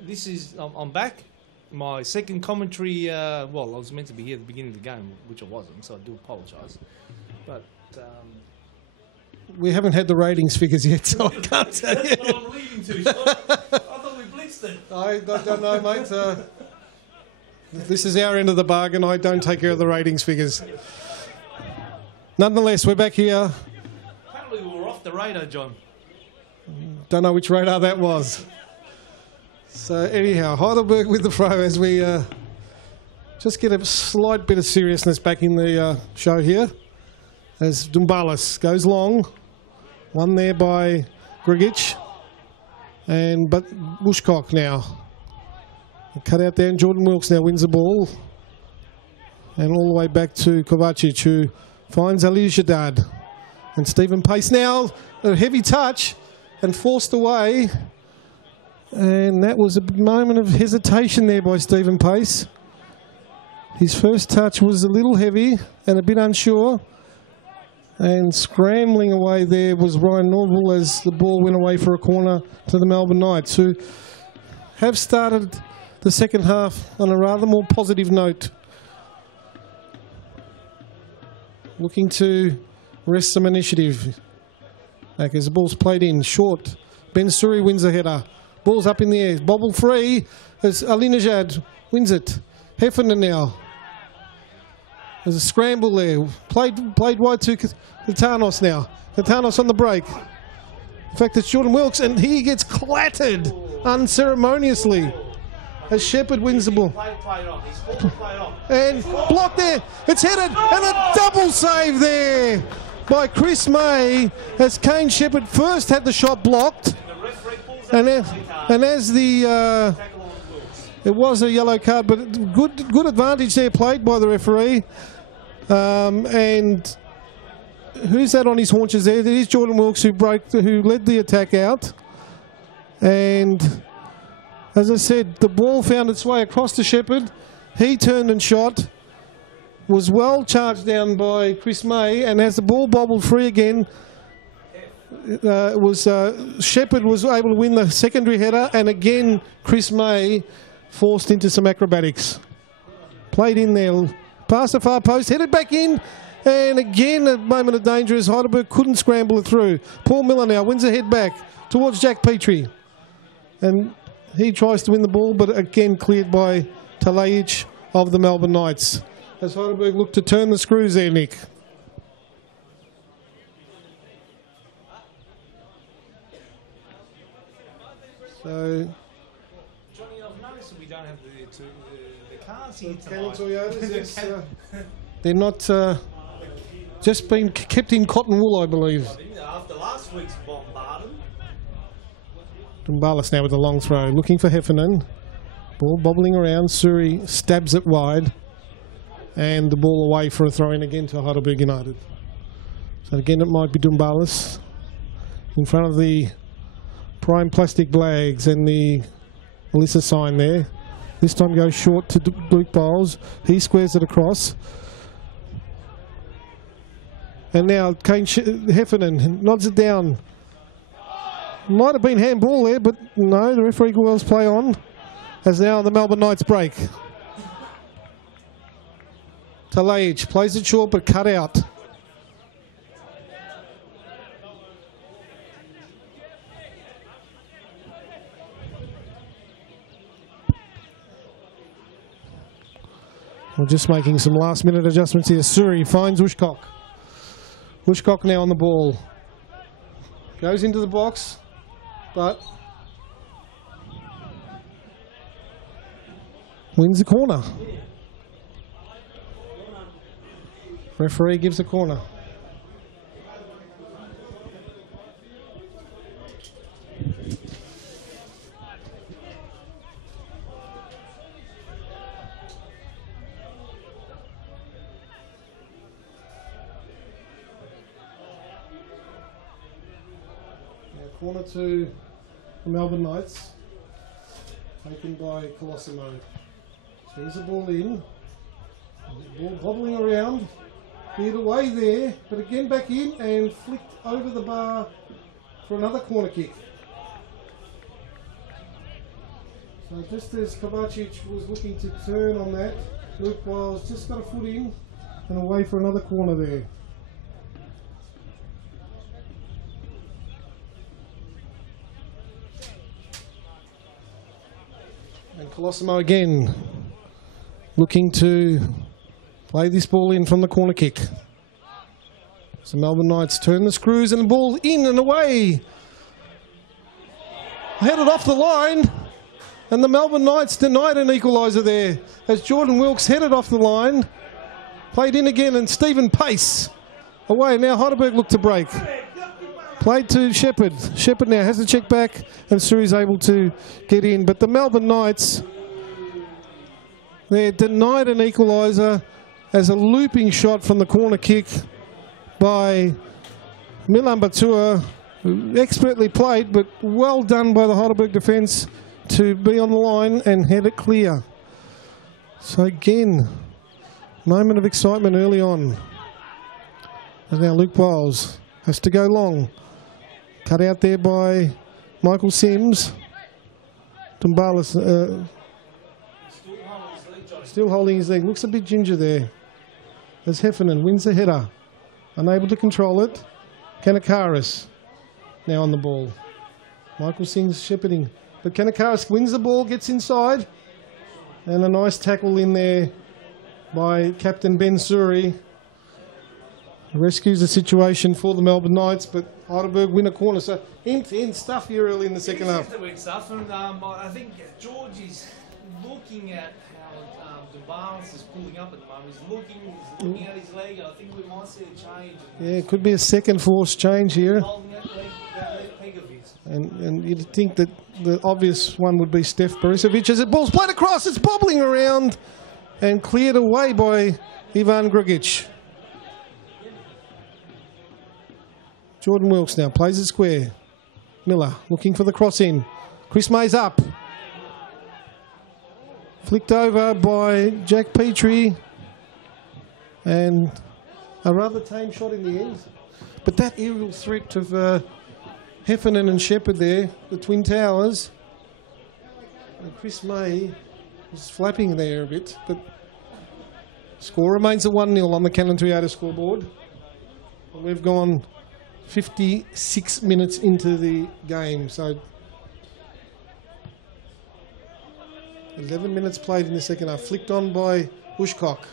This is, I'm back. My second commentary, well, I was meant to be here at the beginning of the game, which I wasn't, so I do apologise. But we haven't had the ratings figures yet, so I can't tell you. That's what I'm leading to. So I thought we blitzed it. I don't know, mate. This is our end of the bargain. I don't take care of the ratings figures. Nonetheless, we're back here. Apparently we were off the radar, John. Don't know which radar that was. So anyhow, Heidelberg with the throw as we just get a slight bit of seriousness back in the show here. As Dumbalis goes long. One there by Grigic. But Bushcock now. Cut out there, and Jordan Wilkes now wins the ball. And all the way back to Kovacic, who finds Ali Jadad. And Stephen Pace now, a heavy touch and forced away. And that was a moment of hesitation there by Stephen Pace. His first touch was a little heavy and a bit unsure. And scrambling away there was Ryan Norval as the ball went away for a corner to the Melbourne Knights, who have started the second half on a rather more positive note. Looking to wrest some initiative. Back as the ball's played in, short. Ben Suri wins the header. Ball's up in the air. Bobble free as Ali Najad wins it. Heffernan now. There's a scramble there. Played wide to Katanos now. Katanos on the break. In fact, it's Jordan Wilkes, and he gets clattered unceremoniously as Shepherd wins the ball. And blocked there. It's headed, and a double save there by Chris May as Kane Shepherd first had the shot blocked. And as the it was a yellow card, but good advantage there played by the referee. And who's that on his haunches there? It is Jordan Wilkes who led the attack out. And as I said, the ball found its way across to Shepherd. He turned and shot. Was well charged down by Chris May, and as the ball bobbled free again, Shepherd was able to win the secondary header, and again Chris May forced into some acrobatics. Played in there, past the far post, headed back in, And again, a moment of danger as Heidelberg couldn't scramble it through. Paul Miller now wins a head back towards Jack Petrie. And he tries to win the ball, but again cleared by Talajic of the Melbourne Knights. As Heidelberg look to turn the screws there, Nick. So, Johnny, I've noticed that we don't have the cars here Canon tonight. Toyotas, yes, they're not just been kept in cotton wool, I believe. After last week's bombardment. Dumbalis now with a long throw, looking for Heffernan. Ball bobbling around. Suri stabs it wide, and the ball away for a throw-in again to Heidelberg United. So again, it might be Dumbalis in front of the Prime Plastic Blags and the Melissa sign there. This time goes short to Luke Bowles. He squares it across. And now Kane Heffernan nods it down. Might have been handball there, but no, the referee calls play on. As now the Melbourne Knights break. Talajic plays it short but cut out. We're just making some last minute adjustments here. Suri finds Ushkok. Ushkok now on the ball. Goes into the box, but wins the corner. Referee gives a corner. Corner to the Melbourne Knights, taken by Colosimo. Swings the ball in, ball bobbling around, cleared away there, but again back in and flicked over the bar for another corner kick. So just as Kovacic was looking to turn on that, Luke Wiles just got a foot in and away for another corner there. And Colosimo again looking to play this ball in from the corner kick. So Melbourne Knights turn the screws and the ball in and away. Headed off the line, and the Melbourne Knights denied an equaliser there as Jordan Wilkes headed off the line. Played in again, and Stephen Pace away. Now Heidelberg look to break. Played to Shepherd. Shepherd now has to check back, and Suri's able to get in. But the Melbourne Knights, they're denied an equaliser as a looping shot from the corner kick by Milan Batua, who expertly played, but well done by the Heidelberg defence to be on the line and head it clear. So again, moment of excitement early on. And now Luke Wiles has to go long. Cut out there by Michael Sims. Dumbalis still holding his leg. Looks a bit ginger there. As Heffernan wins the header. Unable to control it. Kanakaris now on the ball. Michael Sims shepherding. But Kanakaris wins the ball, gets inside. And a nice tackle in there by Captain Ben Suri. Rescues the situation for the Melbourne Knights, but Heidelberg win a corner. So end stuff here early in the second half. It is stuff, and I think George is looking at how Dumbalis is pulling up at the moment. He's looking at his leg. I think we might see a change. Yeah, it could be a second force change here. Holding that leg peg of his. And you'd think that the obvious one would be Steph Borisovic as the ball's played across. It's bobbling around and cleared away by Ivan Grugic. Jordan Wilkes now plays it square. Miller looking for the cross in. Chris May's up. Flicked over by Jack Petrie. And a rather tame shot in the end. But that aerial threat of Heffernan and Shepherd there, the Twin Towers. And Chris May was flapping there a bit. But Score remains at 1-0 on the Cannon Toyota scoreboard. We've gone 56 minutes into the game, so 11 minutes played in the second half. Flicked on by Bushcock.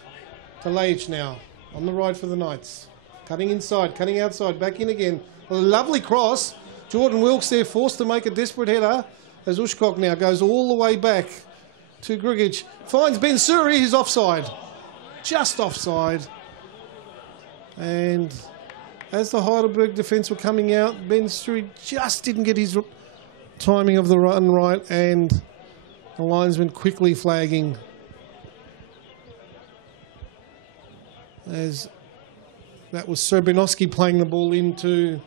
To Leitch now, on the right for the Knights. Cutting inside, cutting outside, back in again. A lovely cross. Jordan Wilkes there, forced to make a desperate header, as Ushcock now goes all the way back to Grigic. Finds Ben Suri, who's offside. Just offside. And as the Heidelberg defence were coming out, Ben Suri just didn't get his timing of the run right, and the linesman quickly flagging as that was Serbinovski playing the ball into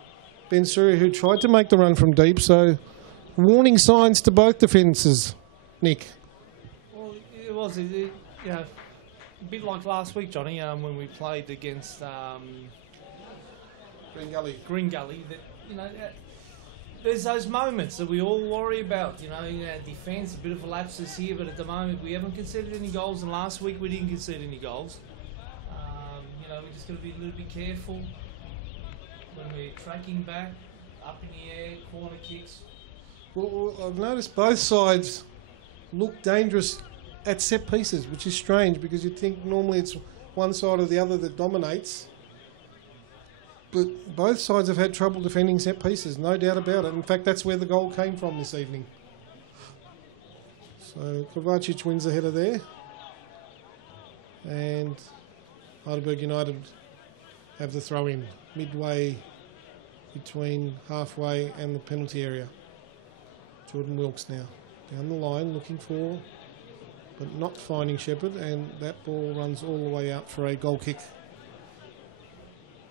Ben Suri, who tried to make the run from deep. So warning signs to both defences, Nick. Well, it was you know, a bit like last week, Johnny, when we played against Green Gully. That, you know, there's those moments that we all worry about. You know, defence, a bit of a lapses here, but at the moment we haven't conceded any goals, and last week we didn't concede any goals. We're just going to be a little bit careful when we're tracking back, up in the air, corner kicks. Well, I've noticed both sides look dangerous at set pieces, which is strange because you'd think normally it's one side or the other that dominates. But both sides have had trouble defending set pieces, no doubt about it. In fact, that's where the goal came from this evening. So Kovacic wins the header there. And Heidelberg United have the throw in midway between halfway and the penalty area. Jordan Wilkes now down the line looking for, but not finding Shepherd, and that ball runs all the way out for a goal kick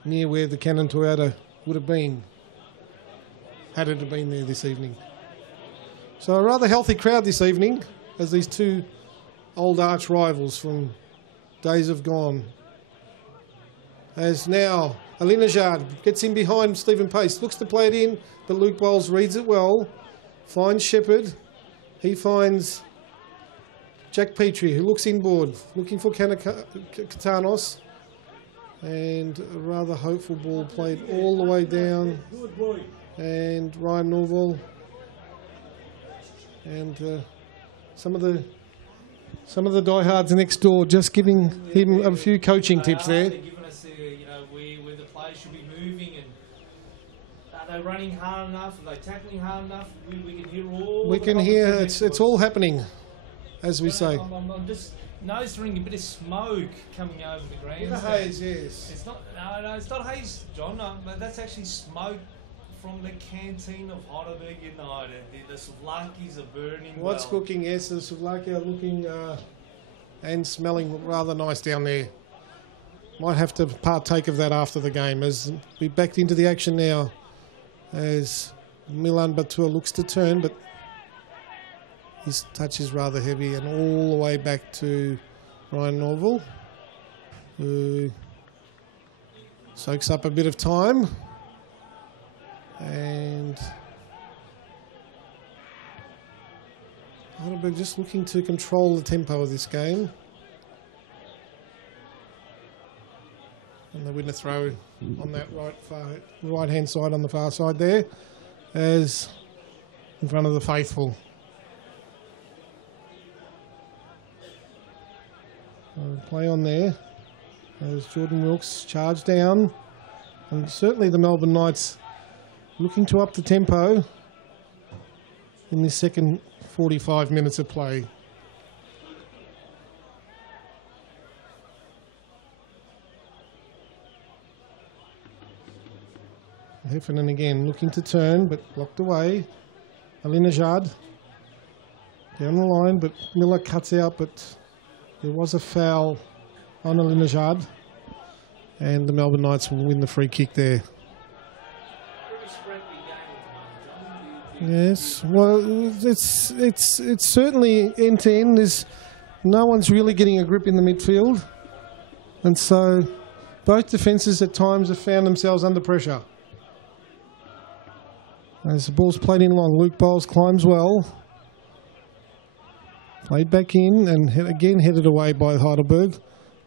near where the Cannon Toyota would have been had it have been there this evening. So a rather healthy crowd this evening as these two old arch rivals from days have gone. As now Alinejad gets in behind Stephen Pace, looks to play it in, but Luke Bowles reads it well, finds Shepherd, he finds Jack Petrie, who looks inboard, looking for Katanos, and a rather hopeful ball played all the way down, and Ryan Norval, and some of the diehards next door just giving him a few coaching tips there. Where the players should be moving, and are they running hard enough? Are they tackling hard enough? We can hear all. We can hear it's all happening, as we say. I'm just noticing a bit of smoke coming over the ground. The haze, yes. It's not. No, it's not haze, John. No, but that's actually smoke from the canteen of Heidelberg United. The souvlakis are burning. What's cooking? Yes, the souvlaki are looking and smelling rather nice down there. Might have to partake of that after the game as we backed into the action now as Milan Batur looks to turn, but his touch is rather heavy, and all the way back to Ryan Norval, who soaks up a bit of time, and Heidelberg just looking to control the tempo of this game. And they win a throw on that right hand side on the far side there, as in front of the faithful. Play on there as Jordan Wilkes charged down, and certainly the Melbourne Knights looking to up the tempo in this second 45 minutes of play. Heffernan again looking to turn, but blocked away. Alinejad down the line, but Miller cuts out, but there was a foul on Alinejad, and the Melbourne Knights will win the free kick there. Yes, well, it's certainly end to end. There's no one's really getting a grip in the midfield, and so both defences at times have found themselves under pressure. As the ball's played in long, Luke Bowles climbs well. Played back in and again headed away by Heidelberg.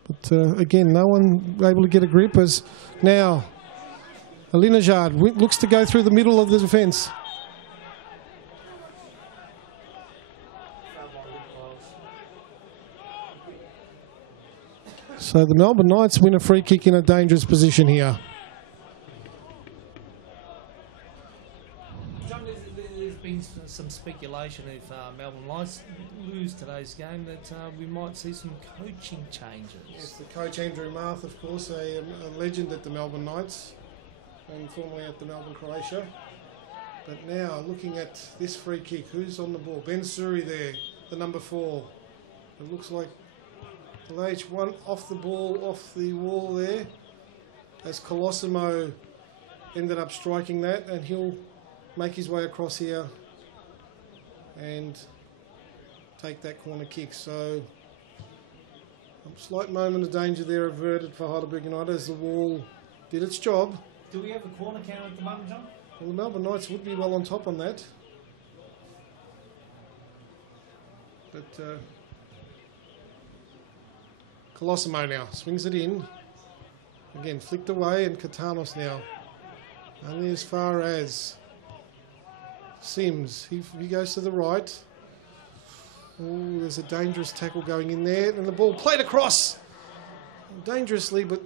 But again, no one able to get a grip as now Alinejad looks to go through the middle of the defence. So the Melbourne Knights win a free kick in a dangerous position here. John, there's been some speculation if Melbourne Knights lose today's game that we might see some coaching changes. Yes, the coach Andrew Marth, of course, a legend at the Melbourne Knights and formerly at the Melbourne Croatia. But now looking at this free kick, who's on the ball? Ben Suri there, the number 4. It looks like LH1 off the ball, off the wall there, as Colosimo ended up striking that, and he'll make his way across here and take that corner kick. So a slight moment of danger there averted for Heidelberg United as the wall did its job. Do we have a corner count at the moment, John? Well, the Melbourne Knights would be well on top on that. But Colosimo now swings it in. Again, flicked away, and Katanos now. Only as far as Sims. He goes to the right. Oh, there's a dangerous tackle going in there. And the ball played across. Dangerously, but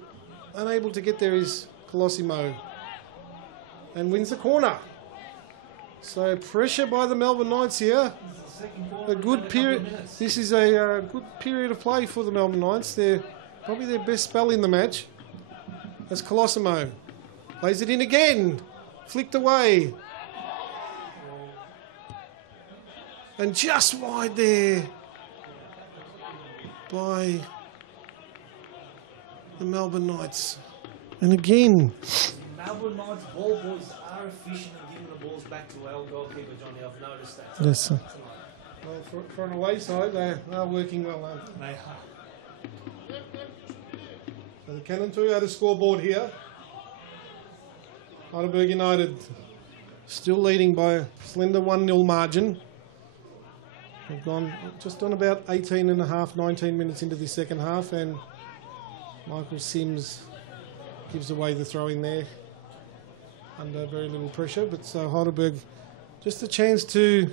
unable to get there is Colosimo. And wins the corner. So pressure by the Melbourne Knights here. A good period. This is a good period of play for the Melbourne Knights. They're probably their best spell in the match. As Colosimo plays it in again, flicked away, and just wide there by the Melbourne Knights. And again, Melbourne Knights ball boys are efficient in giving the balls back to our goalkeeper, Johnny. I've noticed that. Yes, sir. Well, for an away side, they are working well, aren't they? They are. So the Cannon 2 at a scoreboard here. Heidelberg United still leading by a slender 1-0 margin. They've gone just on about 18 and a half, 19 minutes into the second half, and Michael Sims gives away the throw in there under very little pressure. But so Heidelberg, just a chance to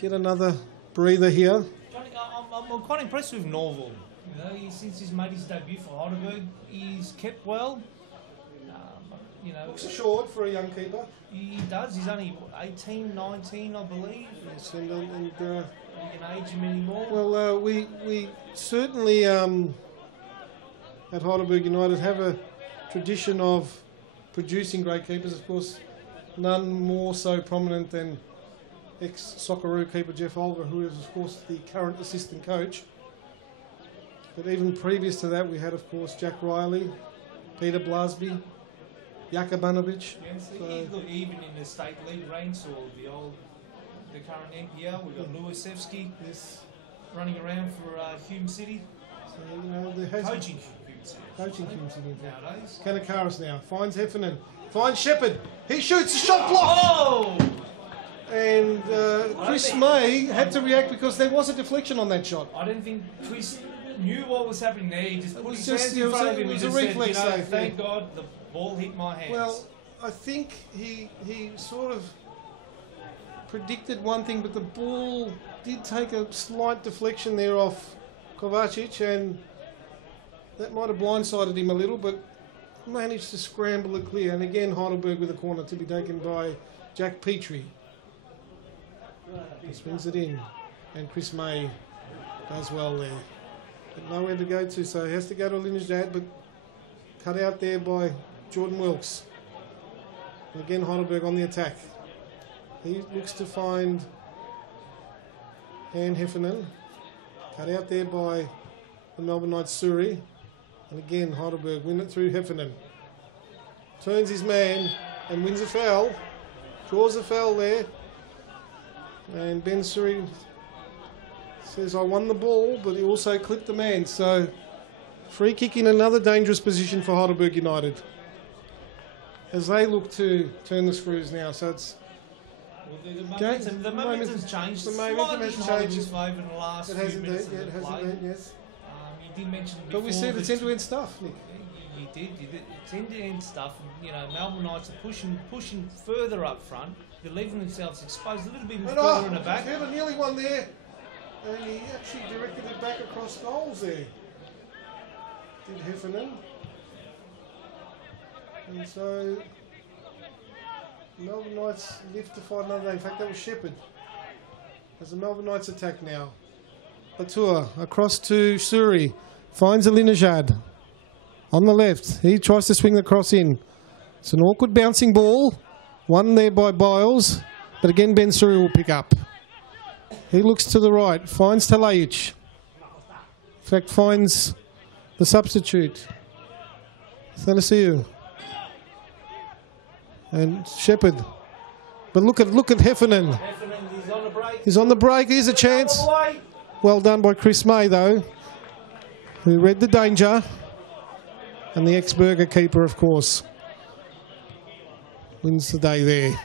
get another breather here. Johnny, I'm quite impressed with Norval. You know, since he's made his debut for Heidelberg, he's kept well. You know, Looks short for a young keeper. he does. He's only 18, 19, I believe. Yes, and We can age him anymore. well, we certainly at Heidelberg United have a tradition of producing great keepers. Of course, none more so prominent than ex-Socceroo keeper Jeff Olver, who is, of course, the current assistant coach. But even previous to that, we had, of course, Jack Riley, Peter Blasby, Jakubanovic. Yes, So, look, even in the state league ranks or the current NPL, we've got Luisevsky yes. running around for Hume City, So, you know, there has coaching Hume City. coaching teams in there. Nowadays. Kanakaris now finds Heffernan, finds Shepherd. He shoots, a shot blocked. Oh! And Chris May had to react because there was a deflection on that shot. I don't think Chris knew what was happening there. He just put was his just- hands it in was front a- of him. it He was a just said, reflex you know, save, thank yeah. God the ball hit my hands. Well, I think he sort of predicted one thing, but the ball did take a slight deflection there off Kovacic, and that might have blindsided him a little, but managed to scramble it clear. And again, Heidelberg with a corner to be taken by Jack Petrie. He swings it in, and Chris May does well there. But nowhere to go to, so he has to go to Linjad, but cut out there by Jordan Wilkes. And again, Heidelberg on the attack. He looks to find Han Heffernan. Cut out there by the Melbourne Knights Suri. And again, Heidelberg win it through Heffernan. Turns his man and wins a foul. Draws a foul there. And Ben Suri says, I won the ball, but he also clipped the man. So, free kick in another dangerous position for Heidelberg United, as they look to turn the screws now. So it's the momentum's changed. The momentum has slightly in changed. Heidelberg's favour in the last It few has indeed. minutes Yeah, of it the has play. indeed. Yes. did mention before. But we said it's end-to-end stuff, Nick. You did. It's end-to-end stuff. And, you know, Melbourne Knights are pushing further up front. They're leaving themselves exposed a little bit further in the back. He nearly won there. And he actually directed it back across goals there. Did Heffernan. And so Melbourne Knights live to fight another day. In fact, that was Shepherd. There's the Melbourne Knights attack now. Batua across to Suri. Finds Alinejad. On the left. He tries to swing the cross in. It's an awkward bouncing ball. One there by Biles. But again, Ben Suri will pick up. He looks to the right. Finds Talajic. In fact, finds the substitute. Thalasiu. And Shepherd. But look at Heffernan. He's on the break. He's on the break. Here's a chance. Well done by Chris May, though, who read the danger. And the ex-Burger keeper, of course, wins the day there. Those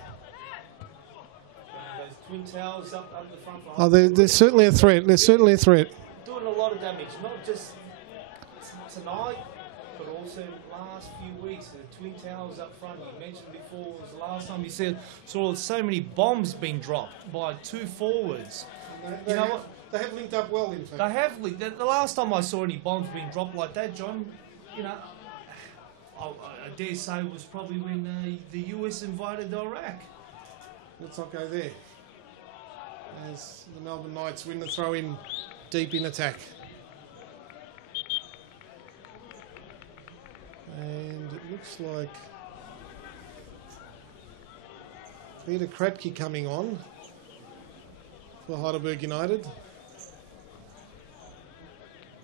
twin towers up the front line. Oh, they're certainly a threat. They're certainly a threat. Doing a lot of damage, not just tonight, but also last few weeks. The twin towers up front, you mentioned before, was the last time you saw so many bombs being dropped by two forwards. You know what? They have linked up well, in fact. They have linked. The last time I saw any bombs being dropped like that, John, you know, I dare say it was probably when the US invaded Iraq. Let's not go there. As the Melbourne Knights win the throw-in deep in attack. And it looks like Peter Kratke coming on for Heidelberg United.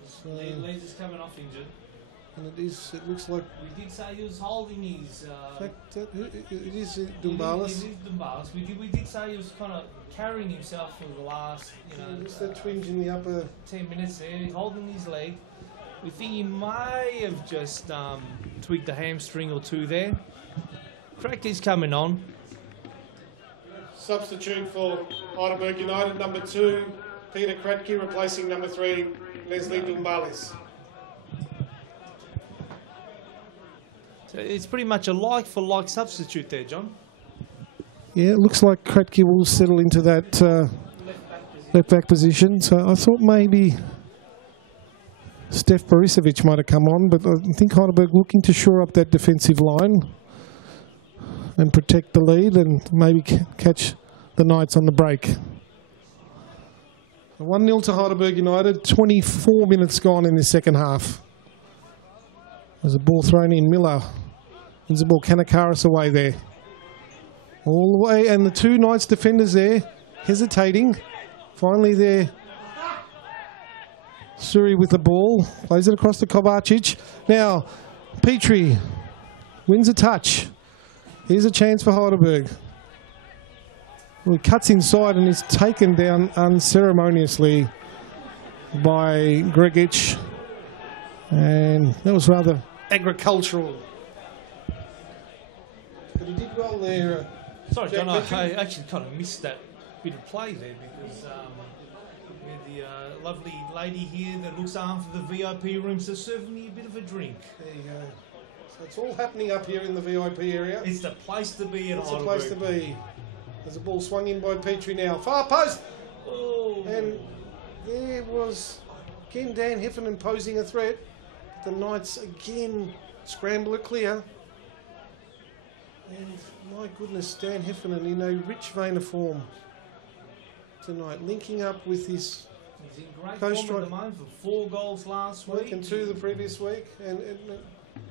So, Leeds is coming off injured. and it looks like... We did say he was holding his... In fact, it is Dumbalis. It is Dumbalis. We did say he was kind of carrying himself for the last, Just that twinge in the upper... 10 minutes there, holding his leg. We think he may have just tweaked a hamstring or two there. Kratke's coming on. Substitute for Heidelberg United, number 2, Peter Kratke, replacing number 3, Leslie Dumbalis. So it's pretty much a like-for-like substitute there, John. Yeah, it looks like Kratke will settle into that left back position. So I thought maybe Steph Borisevic might have come on, but I think Heidelberg looking to shore up that defensive line and protect the lead and maybe catch the Knights on the break. 1-0 to Heidelberg United, 24 minutes gone in the second half. There's a ball thrown in, Miller wins the ball, Kanakaris away there. All the way, and the two Knights defenders there, hesitating. Finally there, Suri with the ball, plays it across to Kovacic. Now, Petrie wins a touch. Here's a chance for Heidelberg. Well, he cuts inside and is taken down unceremoniously by Gregic. And that was rather agricultural. But he did well there. Sorry, John, I actually kind of missed that bit of play there because we had the lovely lady here that looks after the VIP rooms is serving me a bit of a drink. There you go. So it's all happening up here in the VIP area. It's the place to be at It's Heidelberg. the place to be. There's a ball swung in by Petrie now. Far post! Oh. And there was again Dan Heffernan posing a threat. The Knights again scramble it clear. And my goodness, Dan Heffernan in a rich vein of form tonight, linking up with his He's in great form at the moment for 4 goals last week. and 2 the previous week, and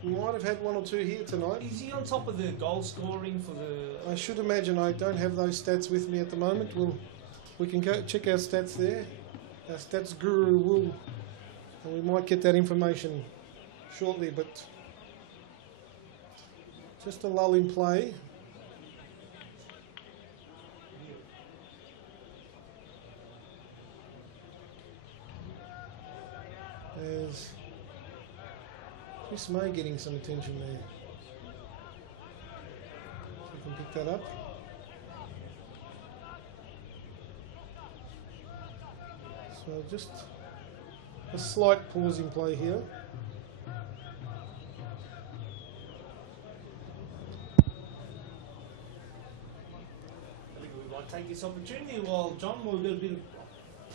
we might have had 1 or 2 here tonight. Is he on top of the goal scoring for the... I should imagine. I don't have those stats with me at the moment. We can go check our stats there. Our stats guru will, and we might get that information shortly, but just a lull in play. There's Chris May getting some attention there. So we can pick that up. So just A slight pause in play here. I think we might take this opportunity while John will do a bit of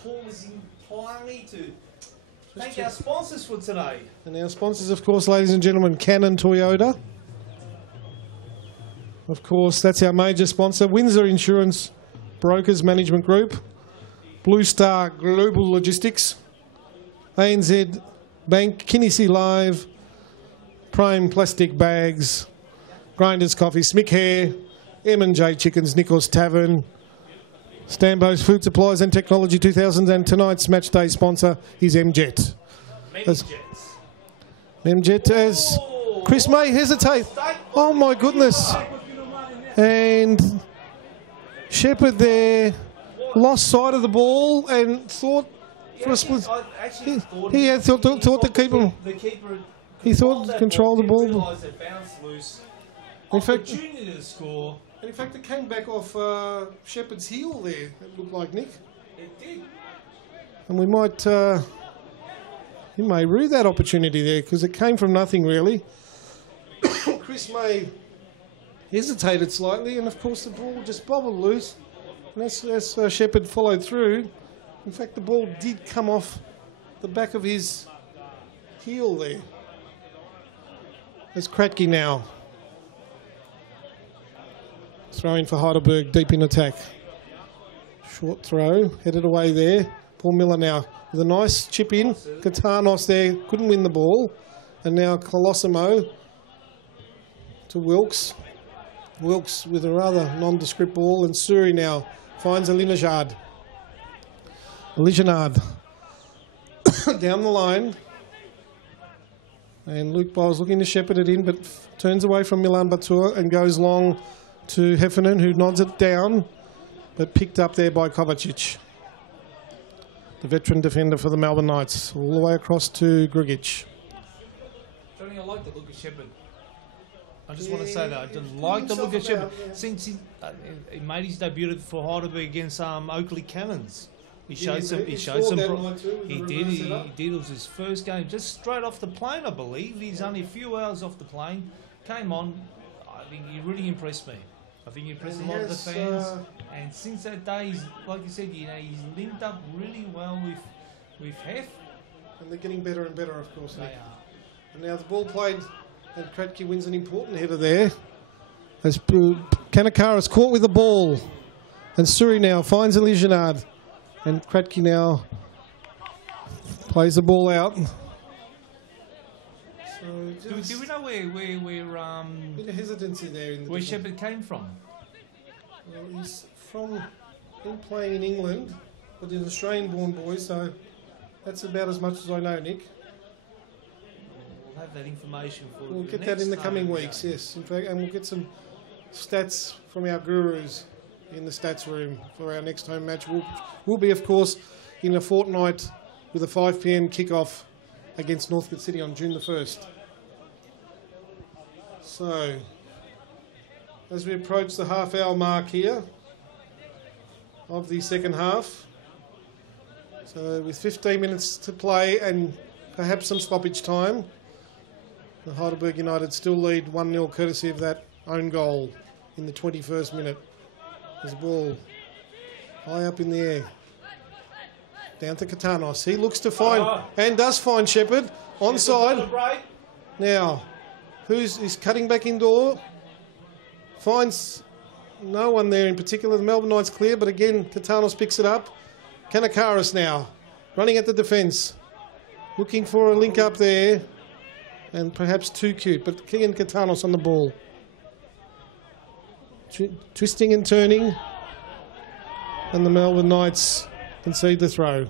pause in play to thank our sponsors for today. And our sponsors, of course, ladies and gentlemen, Canon Toyota. Of course, that's our major sponsor. Windsor Insurance Brokers Management Group. Blue Star Global Logistics. ANZ Bank, Kinney Live, Prime Plastic Bags, Grinders Coffee, Smick Hair, M&J Chickens, Nichols Tavern, Stambo's Food Supplies and Technology 2000, and tonight's match day sponsor is MJet. MJet as Chris May hesitates. Oh my goodness. And Shepherd there lost sight of the ball and thought for a split. He had thought to keep him. He thought to control the ball. In fact, it came back off Shepherd's heel there. It looked like, Nick. It did. And we might, he may rue that opportunity there because it came from nothing really. Chris May hesitated slightly, and of course the ball just bobbled loose. And as Shepherd followed through, in fact the ball did come off the back of his heel there. There's Kratky now. Throwing for Heidelberg, deep in attack. Short throw, headed away there. Paul Miller now with a nice chip in. Katanos there, couldn't win the ball. And now Colosimo to Wilkes. Wilkes with a rather nondescript ball, and Suri now finds Alinajad. Alinajad down the line. And Luke Bowles looking to shepherd it in, but turns away from Milan Batur and goes long to Heffernan, who nods it down, but picked up there by Kovacic, the veteran defender for the Melbourne Knights, all the way across to Grugic. Johnny, I like the look of Shepherd. I just want to say that I just like the look of Shepherd since he made his debut for Heidelberg against Oakley Cannons. He showed some. He did. It was his first game, just straight off the plane, I believe. He's only a few hours off the plane. Came on. I think he really impressed me. I think he impressed a lot of the fans. And since that day, he's, like you said, he's linked up really well with Hef. And they're getting better and better, of course. They are. And now the ball played, and Kratky wins an important header there. As Kanakaris caught with the ball, and Suri now finds Elijah. And Kratky now plays the ball out. So do we know where bit of hesitancy there in the where Shepherd came from? Well, he's been playing in England, but he's an Australian-born boy, so that's about as much as I know, Nick. We'll have that information for you. We'll get that in the coming weeks, yes. In fact, and we'll get some stats from our gurus in the stats room for our next home match. We'll be, of course, in a fortnight with a 5 p.m. kickoff against Northcote City on June the 1st. So, as we approach the half-hour mark here of the second half, so with 15 minutes to play and perhaps some stoppage time, the Heidelberg United still lead 1-0 courtesy of that own goal in the 21st minute. There's a ball high up in the air. Down to Katanos. He looks to find, and does find Shepherd. Onside. Now, he's cutting back indoor. Finds no one there in particular. The Melbourne Knights clear, but again, Katanos picks it up. Kanakaris now, running at the defence. Looking for a link up there. And perhaps too cute, but Keegan Katanos on the ball. Twisting and turning, and the Melbourne Knights concede the throw.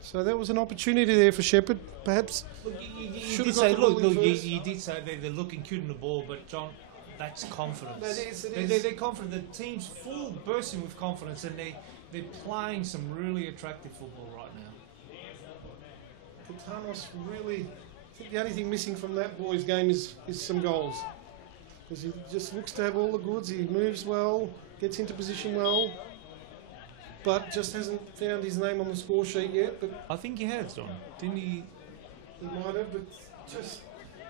So that was an opportunity there for Shepherd. Perhaps you did say, you did say they're looking cute in the ball, but John, that's confidence. They're confident. The team's full bursting with confidence, and they're playing some really attractive football right now. Katanos really, I think the only thing missing from that boy's game is some goals. Because he just looks to have all the goods. He moves well, gets into position well. but just hasn't found his name on the score sheet yet. But I think he has, John. Didn't he? He might have, but just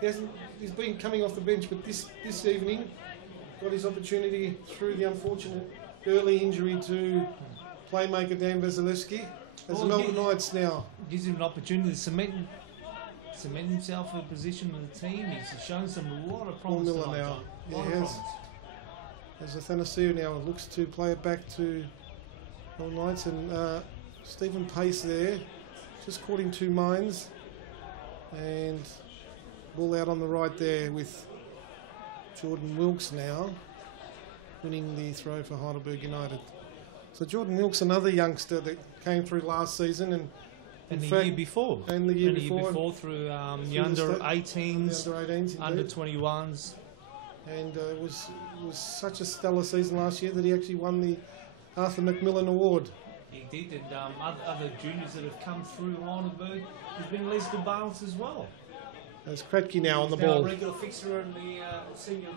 he hasn't. He's been coming off the bench, but this evening got his opportunity through the unfortunate early injury to playmaker Dan Vasilevsky. As the Melbourne Knights now gives him an opportunity to cement himself in a position in the team. He's shown a lot of promise. Paul Miller now. Yeah, he has. As Athanasiou now looks to play it back to Melbourne Knights, and Stephen Pace there just caught him two minds, and ball out on the right there with Jordan Wilkes now winning the throw for Heidelberg United. So Jordan Wilkes, another youngster that came through last season, and the year before. And the year before through the under-18s, under-21s. And it was such a stellar season last year that he actually won the Arthur McMillan Award. He did, and other juniors that have come through Heidelberg, there's been Leslie Barnes as well. There's Kratky now on the ball. He's now a regular fixture in the senior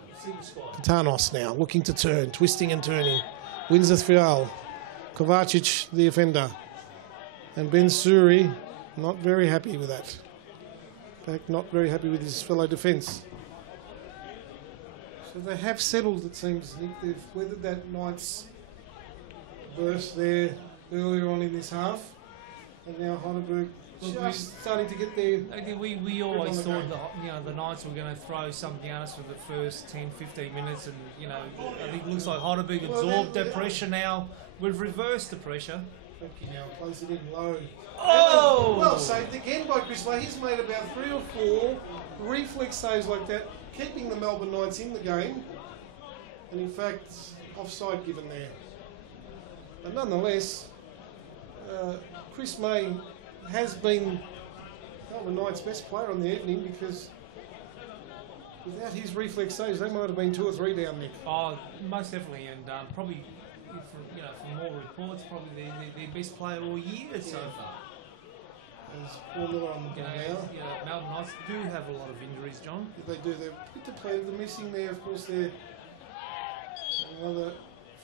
squad. Katanos now looking to turn, twisting and turning. Wins the foul. Kovacic, the offender. And Ben Suri, not very happy with that. In fact, not very happy with his fellow defence. So they have settled, it seems, Nick. They've weathered that Knights burst there earlier on in this half. And now Heidelberg just starting to get there. We always thought that, the Knights were going to throw something at us for the first 10, 15 minutes. And, I think it looks like Heidelberg absorbed that pressure now. We've reversed the pressure. Now plays it in low. Oh! Well saved again by Chris May. He's made about 3 or 4 reflex saves like that, keeping the Melbourne Knights in the game. And in fact, offside given there. But nonetheless, Chris May has been Melbourne Knights' best player on the evening, because without his reflex saves, they might have been 2 or 3 down, Nick. Oh, most definitely, and probably, for more reports, probably their best player all year so far. There's Paul Miller on the ball now. Melbourne Knights do have a lot of injuries, John. They do. They're a bit to play. They're missing there, of course. There, another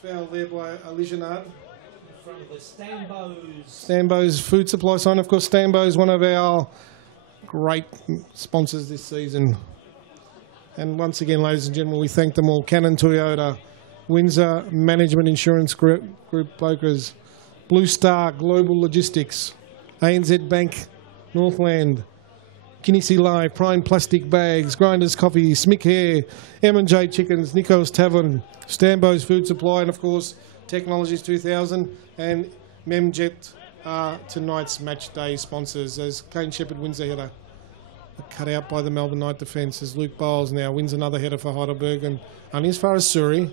foul there by Alijanad. In front of the Stambos. Stambos food supply sign. Of course, Stambos, one of our great sponsors this season. And once again, ladies and gentlemen, we thank them all. Cannon Toyota, Windsor Management Insurance Group Brokers, Blue Star Global Logistics, ANZ Bank, Northland, Kinnisi Live, Prime Plastic Bags, Grinders Coffee, Smick Hair, M&J Chickens, Nico's Tavern, Stambo's Food Supply, and of course Technologies 2000 and Memjet are tonight's match day sponsors, as Kane Shepherd wins the header. Cut out by the Melbourne Knight defence as Luke Bowles now wins another header for Heidelberg, and only as far as Suri.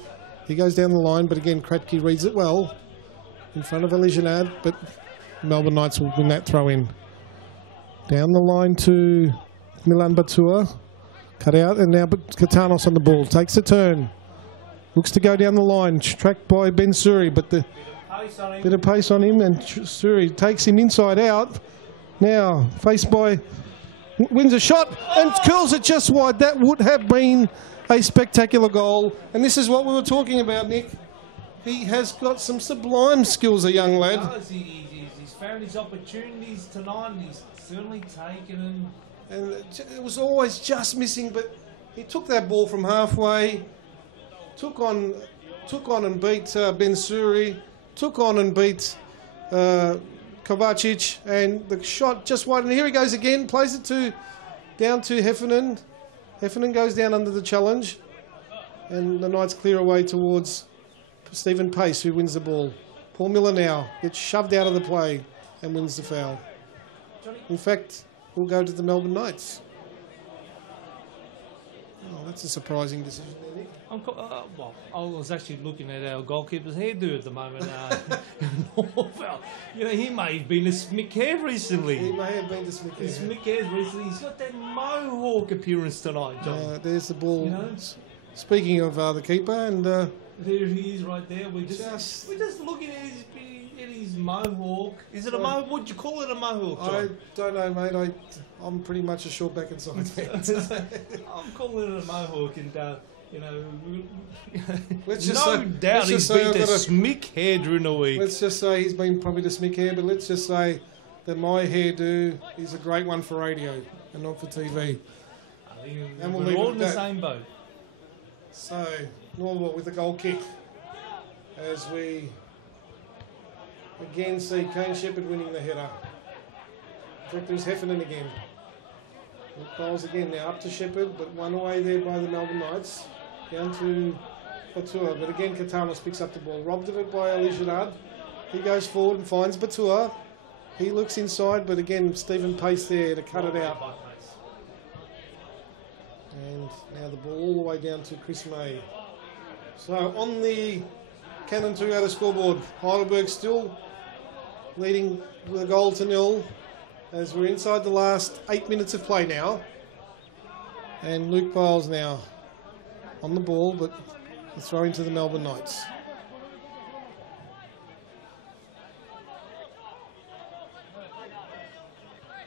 He goes down the line, but again Kratky reads it well in front of Alijanad, but Melbourne Knights will win that throw in. Down the line to Milan Batua. Cut out, and now Katanos on the ball. Takes a turn. Looks to go down the line. Tracked by Ben Suri, but the bit of pace on him, and Suri takes him inside out. Now, faced by... wins a shot and curls it just wide. That would have been a spectacular goal. And this is what we were talking about, Nick. He has got some sublime skills, a young lad. He's found his opportunities tonight, and he's certainly taken them. And it was always just missing, but he took that ball from halfway, took on and beat Ben Suri, took on and beat Kovacic, and the shot just wide. And here he goes again, plays it down to Heffernan. Heffernan goes down under the challenge, and the Knights clear away towards Stephen Pace, who wins the ball. Paul Miller now gets shoved out of the play and wins the foul. In fact, we'll go to the Melbourne Knights. Oh, that's a surprising decision there, Nick. Well, I was actually looking at our goalkeeper's hairdo at the moment. He may have been a Smick Hair recently. He may have been to Smick Hair. Smick Hair recently. He's got that mohawk appearance tonight, John. There's the ball. Speaking of the keeper, and there he is right there. We're just looking at his mohawk. Is it a mohawk? Would you call it a mohawk, John? I don't know, mate. I'm pretty much a short back and side. I'm calling it a mohawk, and You know, Let's just no say, doubt he's been the smick hair during the week. Let's just say he's been probably the smick hair, but let's just say that my hairdo is a great one for radio and not for TV. I think And we'll we're leave all it in the at that. same boat. So, Norwell with a goal kick as we again see Kane Shepherd winning the header. In fact, there's Heffernan again. Bowls again now up to Shepherd, but one away there by the Melbourne Knights. Down to Batua, but again Katanos picks up the ball. Robbed of it by Ali Gerard. He goes forward and finds Batua. He looks inside, but again Stephen Pace there to cut it out. And now the ball all the way down to Chris May. So on the Cannon 2 out of scoreboard, Heidelberg still leading with a goal to 0 as we're inside the last 8 minutes of play now. And Luke Biles now on the ball, but the throw into the Melbourne Knights.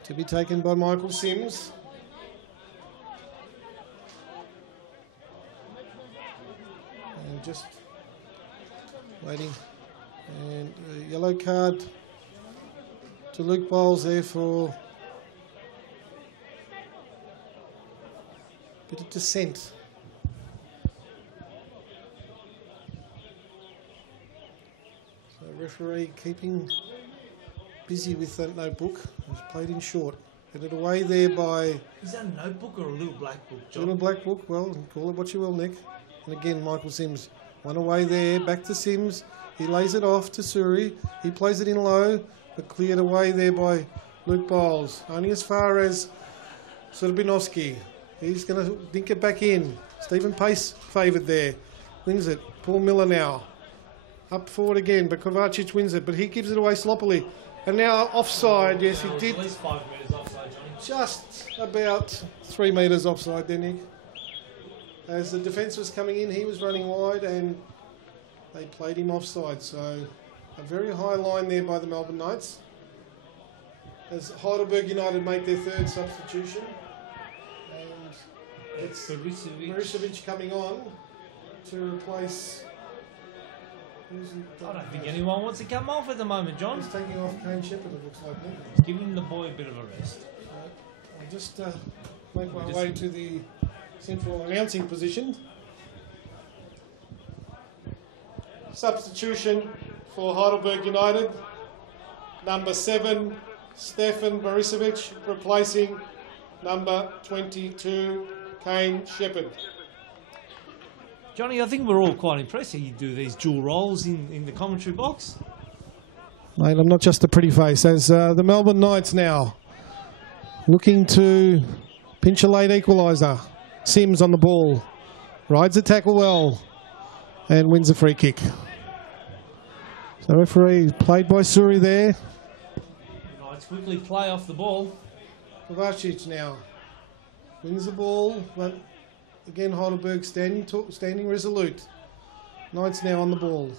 To be taken by Michael Sims. And just waiting. And a yellow card to Luke Biles there for a bit of dissent. So referee keeping busy with that notebook. He's played in short. Headed away there by... Is that a notebook or a little black book, John? A little black book, well, call it what you will, Nick. And again, Michael Sims. One away there, back to Sims. He lays it off to Suri. He plays it in low, but cleared away there by Luke Biles. Only as far as Srbinovski. He's going to dink it back in. Stephen Pace favoured there. Wins it. Paul Miller now. Up forward again, but Kovacic wins it, but he gives it away sloppily. And now offside, yes, he did. At least 5 metres offside, Johnny. Just about 3 metres offside there, Nick. As the defence was coming in, he was running wide and they played him offside. So a very high line there by the Melbourne Knights. As Heidelberg United make their third substitution. And it's Berisevic coming on to replace... I don't think anyone wants to come off at the moment, John. He's taking off Kane Shepherd, it looks like, Nick. He's giving the boy a bit of a rest. I'll just make my way to the central announcing position. Substitution for Heidelberg United. Number 7, Stefan Berisevic, replacing number 22, Kane Shepherd. Johnny, I think we're all quite impressed that you do these dual roles in the commentary box. Mate, I'm not just a pretty face. As the Melbourne Knights now looking to pinch a late equaliser. Sims on the ball. Rides the tackle well and wins a free kick. So referee played by Suri there. Knights quickly play off the ball. Kovacic now wins the ball, but again Heidelberg standing resolute. Knights now on the ball.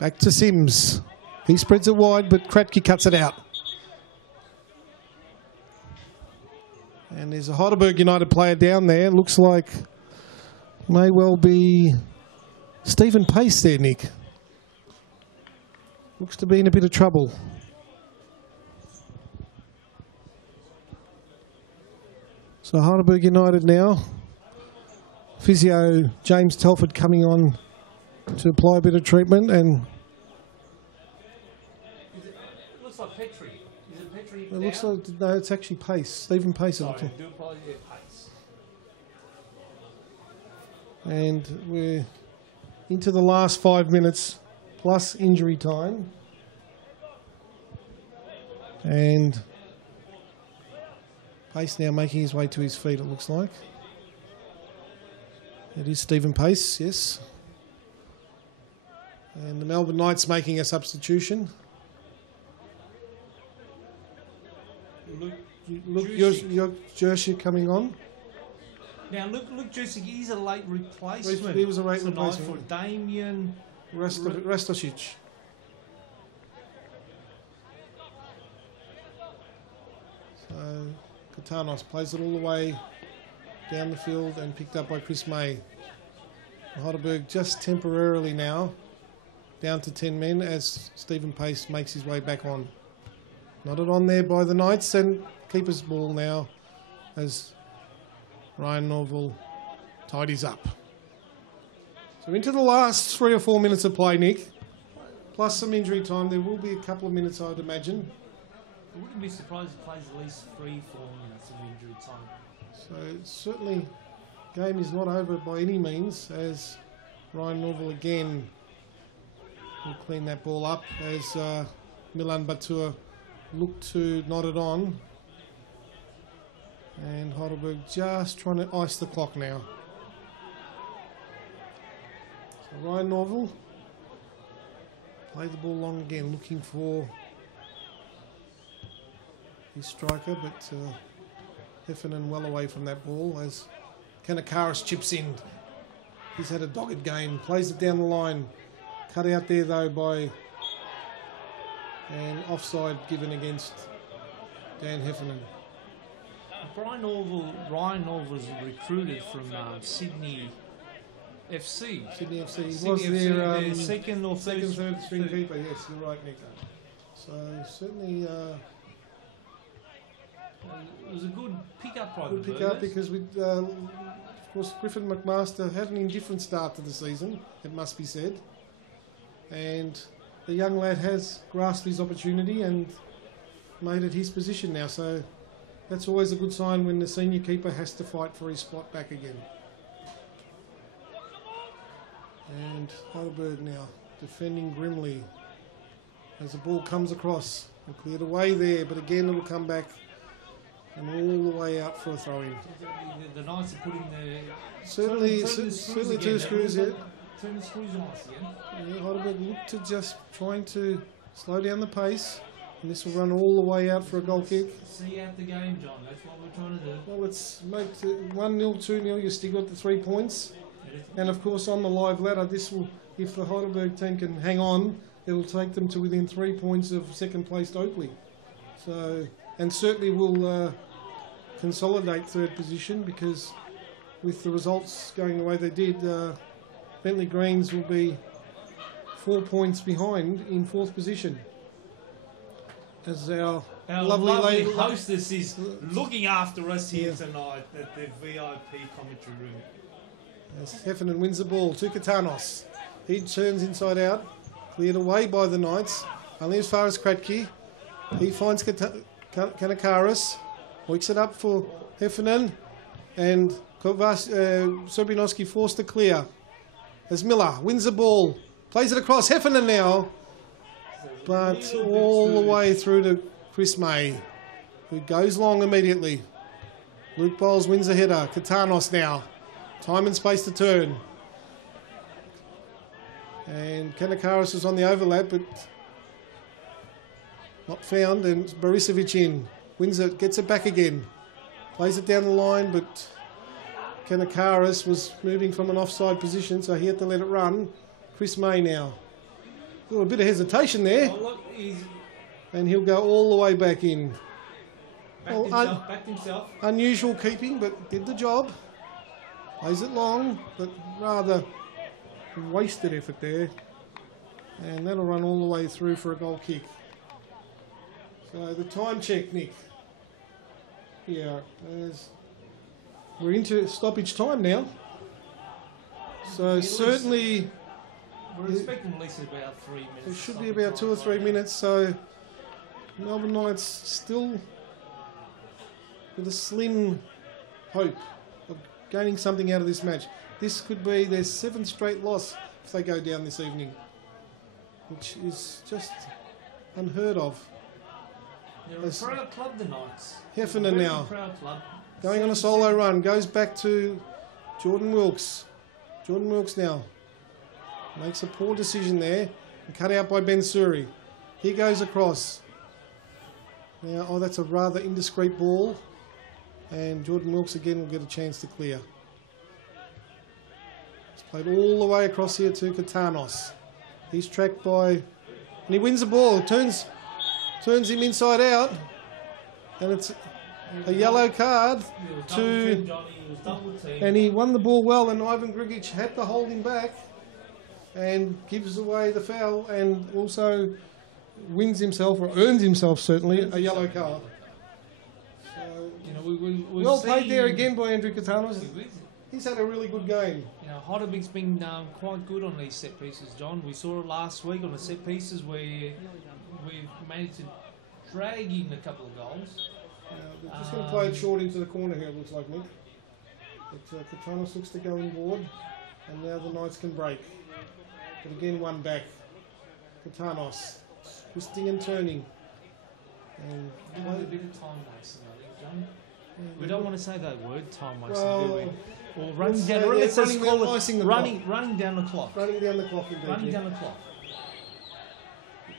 Back to Sims. He spreads it wide, but Kratky cuts it out. And there's a Heidelberg United player down there. Looks like may well be Stephen Pace there, Nick. Looks to be in a bit of trouble. So Heidelberg United now. Physio James Telford coming on to apply a bit of treatment, and It looks like Petrie. Is it Petrie? it looks like no, it's actually Pace. Stephen Pace. Sorry, do apologise, Pace. And we're into the last 5 minutes plus injury time. And Pace now making his way to his feet, it looks like. It is Stephen Pace, yes. And the Melbourne Knights making a substitution. Look, Jersey coming on. Now, look, Jusic, he's a late replacement. He was a late replacement. For Damien Rastosic. So Katanos plays it all the way down the field and picked up by Chris May. Heidelberg just temporarily now down to 10 men as Stephen Pace makes his way back on. Knotted on there by the Knights, and keeper's ball now as Ryan Norville tidies up. So into the last 3 or 4 minutes of play, Nick, plus some injury time. There will be a couple of minutes, I'd imagine. I wouldn't be surprised if he plays at least 3-4 minutes of injury time. So certainly game is not over by any means as Ryan Norville again will clean that ball up as Milan Batur look to knot it on. And Heidelberg just trying to ice the clock now. So Ryan Norville played the ball long again, looking for his striker, but Heffernan well away from that ball as Kanakaris chips in. He's had a dogged game, plays it down the line. Cut out there though by an offside given against Dan Heffernan. Ryan Norville was recruited from Sydney FC. Sydney FC. He Sydney was FC, their second or third string keeper. Yes, you're right, Nick. So certainly it was a good pick-up by good the pick up Burgers. because with of course Griffin McMaster had an indifferent start to the season, it must be said, and the young lad has grasped his opportunity and made it his position now. So that's always a good sign when the senior keeper has to fight for his spot back again. And Heidelberg now defending grimly as the ball comes across and cleared away there, but again it will come back and all the way out for a throw-in. The Knights are putting the... Certainly two screws here. Turn the screws on us again. Yeah, Heidelberg look to just trying to slow down the pace, and this will run all the way out for a goal kick. See out the game, John. That's what we're trying to do. Well, let's make it 1-0, 2-0. You still got the 3 points. And of course, on the live ladder, this will, if the Heidelberg team can hang on, it will take them to within 3 points of second-placed Oakley. So, and certainly will consolidate third position, because with the results going the way they did, Bentley Greens will be 4 points behind in fourth position. As our lovely lady hostess is looking after us here tonight at the VIP commentary room. As Heffernan wins the ball to Katanos. He turns inside out, cleared away by the Knights, only as far as Kratky. He finds Kanakaris, wakes it up for Heffernan, and Sobinowski forced to clear. As Miller wins the ball, plays it across Heffernan now, but all the way through to Chris May, who goes long immediately. Luke Bowles wins the header. Katanos now. Time and space to turn. And Kanakaris is on the overlap, but not found. And Borisevic in. Wins it, gets it back again. Plays it down the line, but Kanakaris was moving from an offside position, so he had to let it run. Chris May now. A bit of hesitation there. Oh, look, and he'll go all the way back in. Backed himself. Unusual keeping, but did the job. Plays it long, but rather wasted effort there. And that'll run all the way through for a goal kick. So the time check, Nick. Yeah, we're into stoppage time now. So certainly... We're expecting at least about 3 minutes. It should be about 2 or 3 minutes, so Melbourne Knights still with a slim hope of gaining something out of this match. This could be their 7th straight loss if they go down this evening, which is just unheard of. They're a proud club, the Knights. Heffernan now, proud club. going on a solo run, goes back to Jordan Wilkes. Jordan Wilkes now. Makes a poor decision there, and cut out by Ben Suri. He goes across. Now, oh, that's a rather indiscreet ball, and Jordan Wilkes again will get a chance to clear. It's played all the way across here to Katanos. He's tracked by, and he wins the ball. Turns him inside out, and it's a yellow card to, and he won the ball well, and Ivan Grigic had to hold him back and gives away the foul, and also wins himself, or earns himself certainly, a yellow card. So, you know, well played there again by Andrew Katanos. He's had a really good game. You know, Heidelberg's been quite good on these set pieces, John. We saw it last week on the set pieces where we managed to drag in a couple of goals. They're just going to play it short into the corner here, it looks like, Nick. But Katanos looks to go inboard, and now the Knights can break. But again, one back. Katanos, twisting and turning. And a bit of time wasting, I think, John. We don't want to say that word, time wasting, do we? Or running down, let's just call it running down the clock. Running down the clock, indeed. Running down the clock.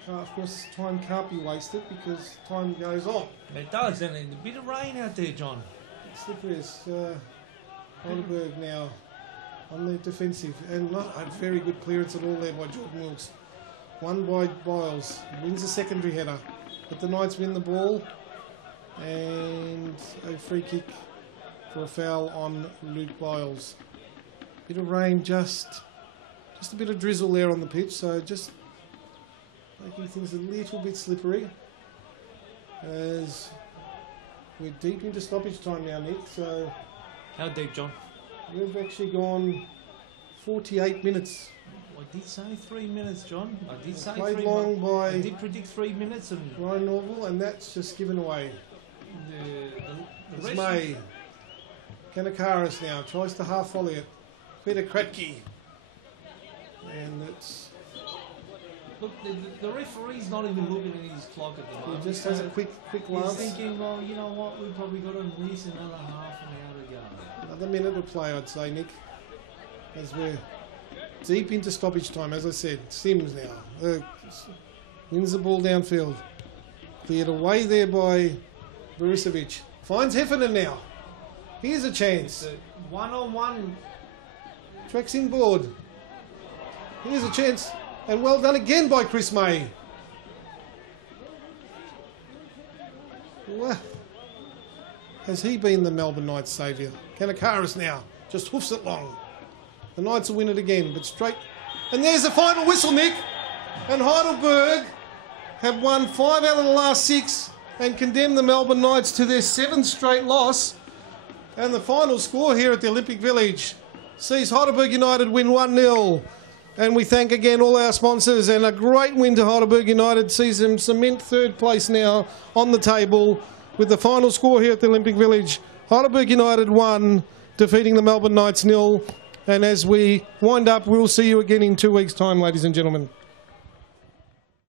Of course, time can't be wasted because time goes on. It does, and a bit of rain out there, John. Slippery is Heidelberg now on the defensive, and not a very good clearance at all there by Jordan Wilkes. Won by Biles, wins a secondary header, but the Knights win the ball, and a free kick for a foul on Luke Biles. Bit of rain, just a bit of drizzle there on the pitch, so just making things a little bit slippery as we're deep into stoppage time now, Nick. So how deep, John? We've actually gone 48 minutes. I did say 3 minutes, John. I did say played 3 long by I did predict 3 minutes, and Ryan Norval, and that's just given away. The It's May. Kanakaris now tries to half volley it. Peter Kratke, and it's. Look, the referee's not even looking at his clock at the moment. He just has a quick glance. He's thinking, well, you know what, we've probably got at least another half an hour to go. Another minute to play, I'd say, Nick. As we're deep into stoppage time, as I said. Sims now wins the ball downfield. Cleared away there by Borisevic. Finds Heffernan now. Here's a chance. It's a one-on-one. Tracks inboard. Here's a chance. And well done again by Chris May. Well, has he been the Melbourne Knights' saviour? Kanakaris now just hoofs it long. The Knights will win it again, but straight. And there's the final whistle, Nick. And Heidelberg have won 5 out of the last 6 and condemned the Melbourne Knights to their 7th straight loss. And the final score here at the Olympic Village sees Heidelberg United win 1-0. And we thank again all our sponsors, and a great win to Heidelberg United sees them cement 3rd place now on the table with the final score here at the Olympic Village. Heidelberg United 1, defeating the Melbourne Knights 0. And as we wind up, we'll see you again in 2 weeks' time, ladies and gentlemen.